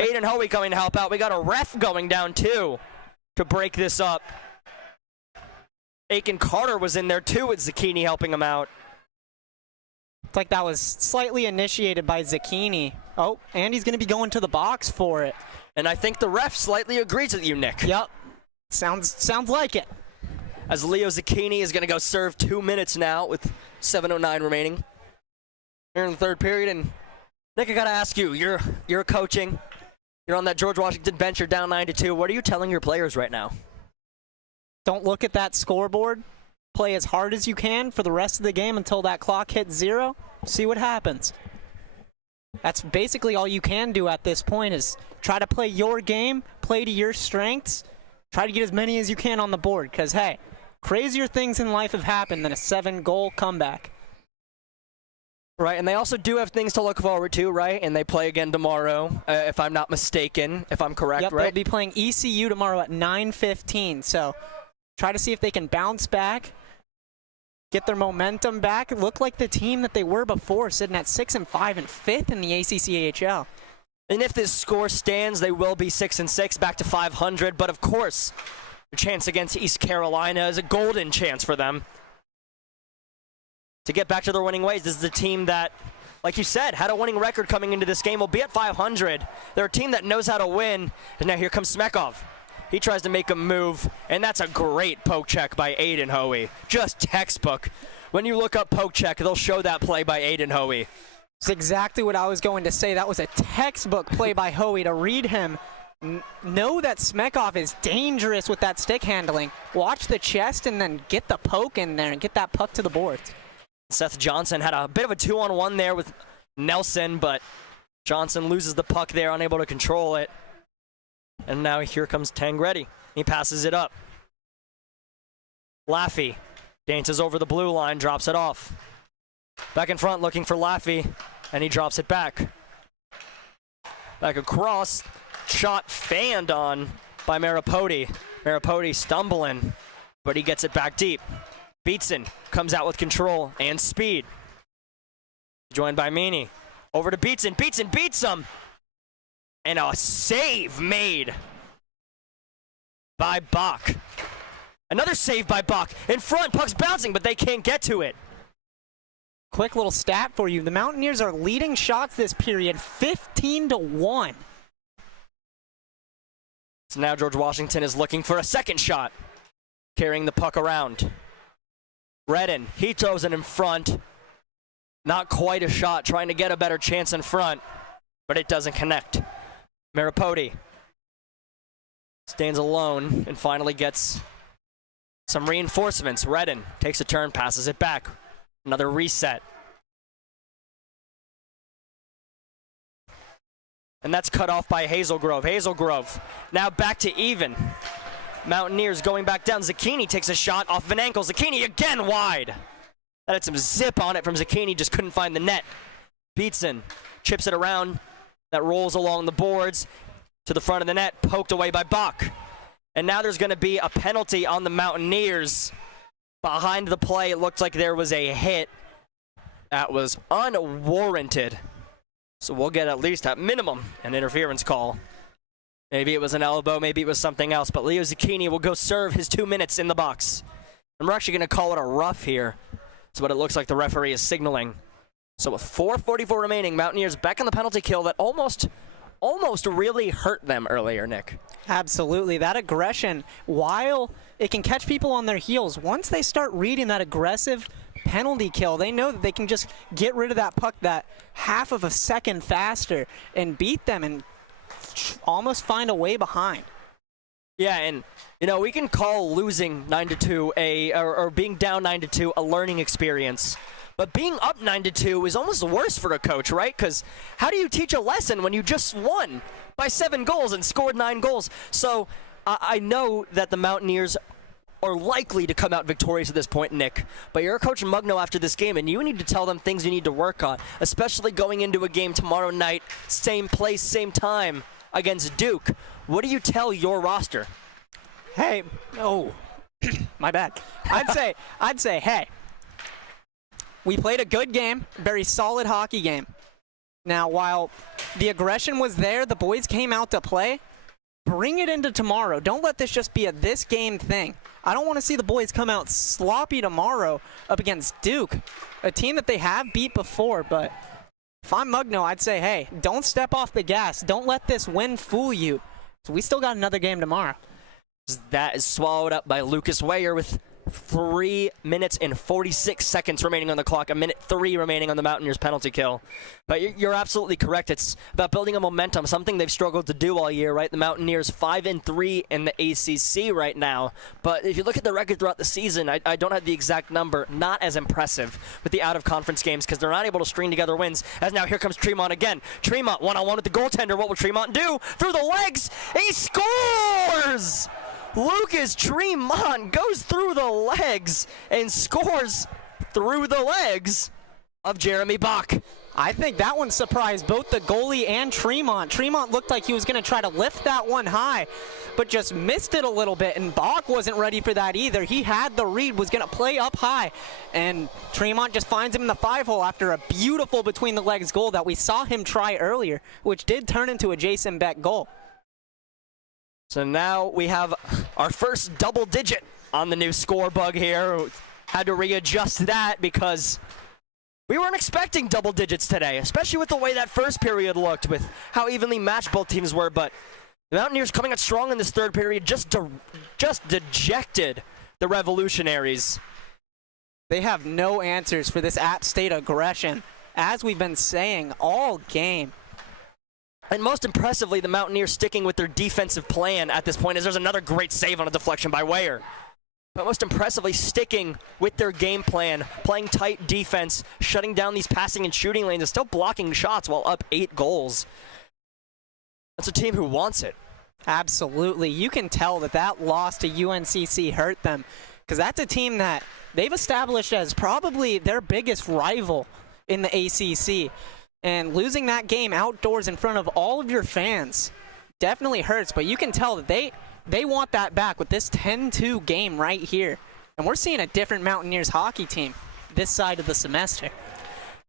Aiden Hoey coming to help out. We got a ref going down too to break this up. Aiken Carter was in there too with Zucchini helping him out. It's like that was slightly initiated by Zucchini. Oh, and he's going to be going to the box for it. And I think the ref slightly agrees with you, Nick. Yep. Sounds like it. As Leo Zucchini is going to go serve 2 minutes now with 7:09 remaining here in the third period. And Nick, I got to ask you, you're coaching. You're on that George Washington bench. You're down 9-2. What are you telling your players right now? Don't look at that scoreboard. Play as hard as you can for the rest of the game until that clock hits 0. See what happens. That's basically all you can do at this point, is try to play your game, play to your strengths, try to get as many as you can on the board. Because, hey, crazier things in life have happened than a 7-goal comeback. Right, and they also do have things to look forward to, right? And they play again tomorrow, if I'm not mistaken, if I'm correct, yep, right? They'll be playing ECU tomorrow at 9:15. So try to see if they can bounce back, get their momentum back, look like the team that they were before, sitting at 6-5 and 5th in the ACC-AHL. And if this score stands, they will be 6-6, back to 500. But of course, the chance against East Carolina is a golden chance for them to get back to their winning ways. This is a team that, like you said, had a winning record coming into this game, will be at 500. They're a team that knows how to win. And now here comes Smekov. He tries to make a move, and that's a great poke check by Aiden Hoey. Just textbook When you look up poke check, they'll show that play by Aiden Hoey. It's exactly what I was going to say. That was a textbook play by Hoey to read him. Know that Smekov is dangerous with that stick handling. Watch the chest and then get the poke in there and get that puck to the boards. Seth Johnson had a bit of a 2-on-1 there with Nelson, but Johnson loses the puck there, unable to control it. And now here comes Tangretti. He passes it up. Laffey dances over the blue line, drops it off. Back in front looking for Laffey, and he drops it back. Back across, shot fanned on by Maripodi. Maripodi stumbling, but he gets it back deep. Beatson comes out with control and speed. Joined by Meany. Over to Beatson. Beatson beats him. And a save made by Bach. Another save by Bach. In front, puck's bouncing, but they can't get to it. Quick little stat for you. The Mountaineers are leading shots this period 15-1. So now George Washington is looking for a second shot. Carrying the puck around. Redden, he throws it in front. Not quite a shot, trying to get a better chance in front, but it doesn't connect. Maripodi stands alone and finally gets some reinforcements. Redden takes a turn, passes it back. Another reset. And that's cut off by Hazelgrove. Hazelgrove now back to even. Mountaineers going back down. Zucchini takes a shot off of an ankle. Zucchini again wide. That had some zip on it from Zucchini, just couldn't find the net. Beatson chips it around. That rolls along the boards to the front of the net, poked away by Bach. And now there's going to be a penalty on the Mountaineers. Behind the play, it looked like there was a hit that was unwarranted. So we'll get at least at minimum an interference call. Maybe it was an elbow, maybe it was something else, but Leo Zucchini will go serve his 2 minutes in the box. And we're actually going to call it a rough here. That's what it looks like the referee is signaling. So with 4:44 remaining, Mountaineers back on the penalty kill that almost really hurt them earlier, Nick. Absolutely. That aggression, while it can catch people on their heels, once they start reading that aggressive penalty kill, they know that they can just get rid of that puck that half of a second faster and beat them and almost find a way behind. Yeah, and you know, we can call losing 9-2 or being down 9-2 a learning experience. But being up 9-2 is almost worse for a coach, right? Because how do you teach a lesson when you just won by 7 goals and scored 9 goals? So I know that the Mountaineers are likely to come out victorious at this point, Nick. But you're Coach Mugno after this game, and you need to tell them things you need to work on, especially going into a game tomorrow night, same place, same time against Duke. What do you tell your roster? Hey, oh, my bad. I'd say, hey, we played a good game, very solid hockey game. Now, while the aggression was there, the boys came out to play. Bring it into tomorrow. Don't let this just be a this game thing. I don't want to see the boys come out sloppy tomorrow up against Duke, a team that they have beat before. But if I'm Mugno, I'd say, hey, don't step off the gas. Don't let this win fool you. So we still got another game tomorrow. That is swallowed up by Lucas Weyer with 3 minutes and 46 seconds remaining on the clock, 1:03 remaining on the Mountaineers penalty kill. But you're absolutely correct. It's about building a momentum, something they've struggled to do all year, right? The Mountaineers 5-3 in the ACC right now. But if you look at the record throughout the season, I don't have the exact number, not as impressive with the out-of-conference games because they're not able to string together wins. As now here comes Tremont again. Tremont one-on-one with the goaltender. What will Tremont do? Through the legs, he scores! Lucas Tremont goes through the legs and scores through the legs of Jeremy Bach. I think that one surprised both the goalie and Tremont. Tremont looked like he was going to try to lift that one high, but just missed it a little bit, and Bach wasn't ready for that either. He had the read, was going to play up high, and Tremont just finds him in the 5-hole after a beautiful between-the-legs goal that we saw him try earlier, which did turn into a Jason Beck goal. So now we have our first double digit on the new score bug here. Had to readjust that because we weren't expecting double digits today, especially with the way that first period looked, with how evenly matched both teams were. But the Mountaineers coming out strong in this third period just dejected the Revolutionaries. They have no answers for this App State aggression, as we've been saying all game. And most impressively, the Mountaineers sticking with their defensive plan at this point, as there's another great save on a deflection by Weyer. But most impressively, sticking with their game plan, playing tight defense, shutting down these passing and shooting lanes, and still blocking shots while up 8 goals. That's a team who wants it. Absolutely. You can tell that that loss to UNCC hurt them, because that's a team that they've established as probably their biggest rival in the ACC. And losing that game outdoors in front of all of your fans definitely hurts, but you can tell that they want that back with this 10-2 game right here. And we're seeing a different Mountaineers hockey team this side of the semester.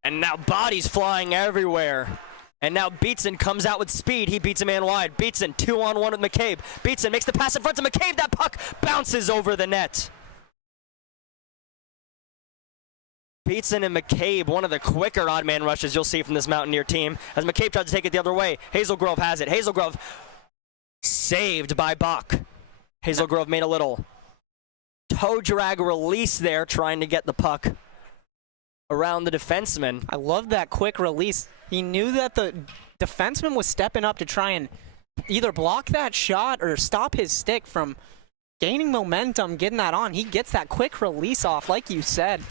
And now bodies flying everywhere. And now Beatson comes out with speed. He beats a man wide. Beatson 2-on-1 with McCabe. Beatson makes the pass in front to McCabe. That puck bounces over the net. Beatson and McCabe, one of the quicker odd man rushes you'll see from this Mountaineer team, as McCabe tries to take it the other way. Hazelgrove has it. Hazelgrove saved by Bach. Hazelgrove made a little toe drag release there, trying to get the puck around the defenseman. I love that quick release. He knew that the defenseman was stepping up to try and either block that shot or stop his stick from gaining momentum, getting that on. He gets that quick release off, like you said.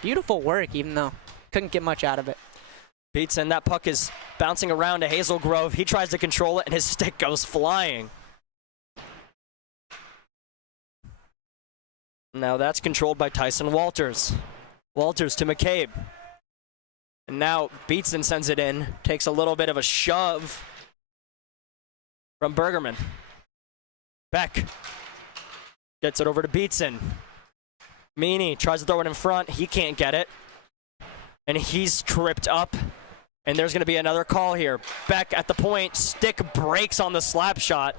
Beautiful work, even though couldn't get much out of it. Beatson, that puck is bouncing around to Hazelgrove. He tries to control it, and his stick goes flying. Now that's controlled by Tyson Walters. Walters to McCabe. And now Beatson sends it in. Takes a little bit of a shove from Bergerman. Beck gets it over to Beatson. Meany tries to throw it in front. He can't get it. And he's tripped up. And there's going to be another call here. Beck at the point. Stick breaks on the slap shot.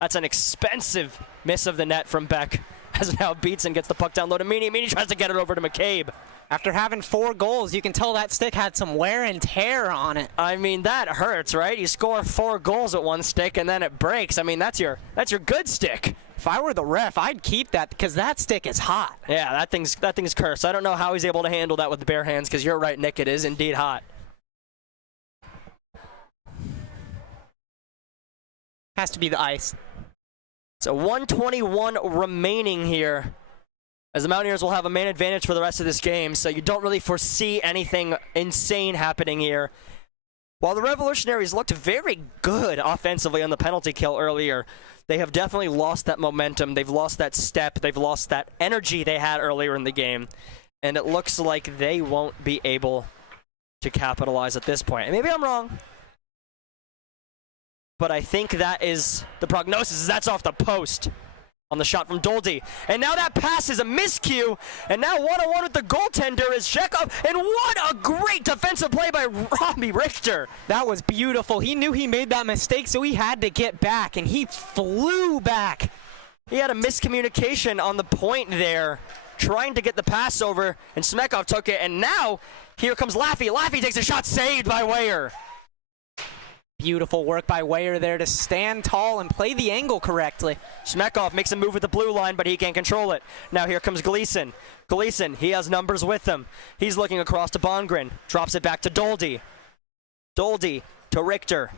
That's an expensive miss of the net from Beck. As now Beatson gets the puck down low to Meany. Meany tries to get it over to McCabe. After having 4 goals, you can tell that stick had some wear and tear on it. I mean, that hurts, right? You score 4 goals at one stick and then it breaks. I mean, that's your good stick. If I were the ref, I'd keep that because that stick is hot. Yeah, that thing's cursed. I don't know how he's able to handle that with the bare hands, because you're right, Nick, it is indeed hot. Has to be the ice. So 1:21 remaining here, as the Mountaineers will have a man advantage for the rest of this game, so you don't really foresee anything insane happening here. While the Revolutionaries looked very good offensively on the penalty kill earlier, they have definitely lost that momentum. They've lost that step. They've lost that energy they had earlier in the game. And it looks like they won't be able to capitalize at this point. And maybe I'm wrong, but I think that is the prognosis. That's off the post on the shot from Doldy. And now that pass is a miscue. And now one-on-one with the goaltender is Chekhov. And what a great defensive play by Robbie Richter. That was beautiful. He knew he made that mistake, so he had to get back, and he flew back. He had a miscommunication on the point there, trying to get the pass over, and Smekov took it. And now here comes Laffey. Laffey takes a shot, saved by Weyer. Beautiful work by Weyer there to stand tall and play the angle correctly. Smekov makes a move with the blue line, but he can't control it. Now here comes Gleason. Gleason, he has numbers with him. He's looking across to Bongren. Drops it back to Doldy. Doldy to Richter.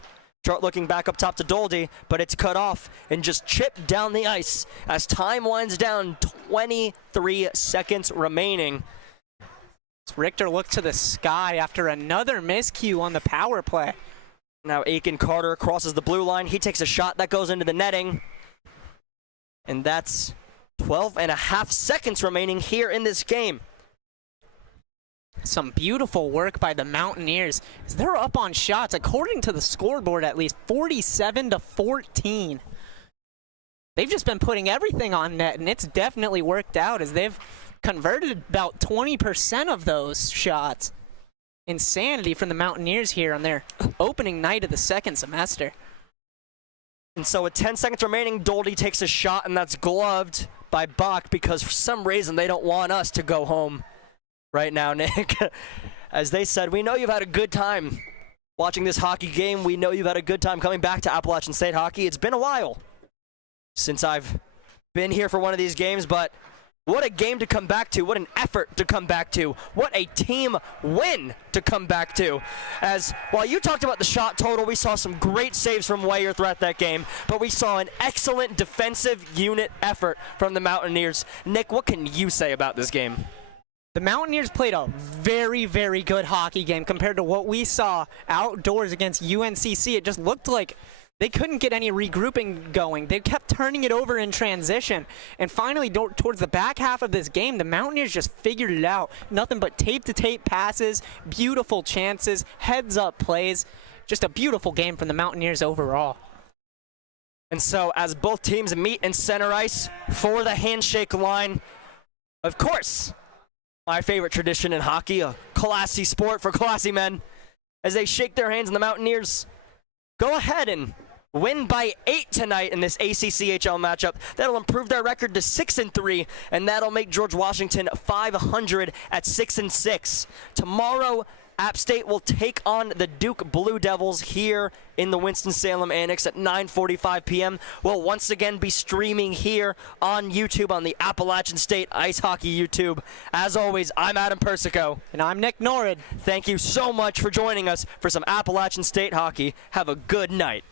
Looking back up top to Doldy, but it's cut off and just chipped down the ice as time winds down. 23 seconds remaining. Richter looked to the sky after another miscue on the power play. Now Aiken Carter crosses the blue line. He takes a shot that goes into the netting. And that's 12.5 seconds remaining here in this game. Some beautiful work by the Mountaineers as they're up on shots, according to the scoreboard, at least 47-14. They've just been putting everything on net, and it's definitely worked out as they've converted about 20% of those shots. Insanity from the Mountaineers here on their opening night of the second semester. And so with 10 seconds remaining, Doldy takes a shot, and that's gloved by Bach because for some reason they don't want us to go home right now, Nick. As they said, we know you've had a good time watching this hockey game. We know you've had a good time coming back to Appalachian State hockey. It's been a while since I've been here for one of these games, but What a game to come back to. What an effort to come back to. What a team win to come back to. As while you talked about the shot total, we saw some great saves from Weyer throughout that game, but we saw an excellent defensive unit effort from the Mountaineers. Nick, what can you say about this game? The Mountaineers played a very, very good hockey game compared to what we saw outdoors against UNCC. It just looked like they couldn't get any regrouping going. They kept turning it over in transition. And finally, towards the back half of this game, the Mountaineers just figured it out. Nothing but tape-to-tape passes, beautiful chances, heads-up plays. Just a beautiful game from the Mountaineers overall. And so as both teams meet in center ice for the handshake line, of course, my favorite tradition in hockey, a classy sport for classy men, as they shake their hands, and the Mountaineers go ahead and win by 8 tonight in this ACCHL matchup. That'll improve their record to 6-3, and that'll make George Washington 500 at 6-6. Tomorrow, App State will take on the Duke Blue Devils here in the Winston-Salem Annex at 9:45 p.m. We'll once again be streaming here on YouTube on the Appalachian State Ice Hockey YouTube. As always, I'm Adam Persico. And I'm Nick Norrid. Thank you so much for joining us for some Appalachian State hockey. Have a good night.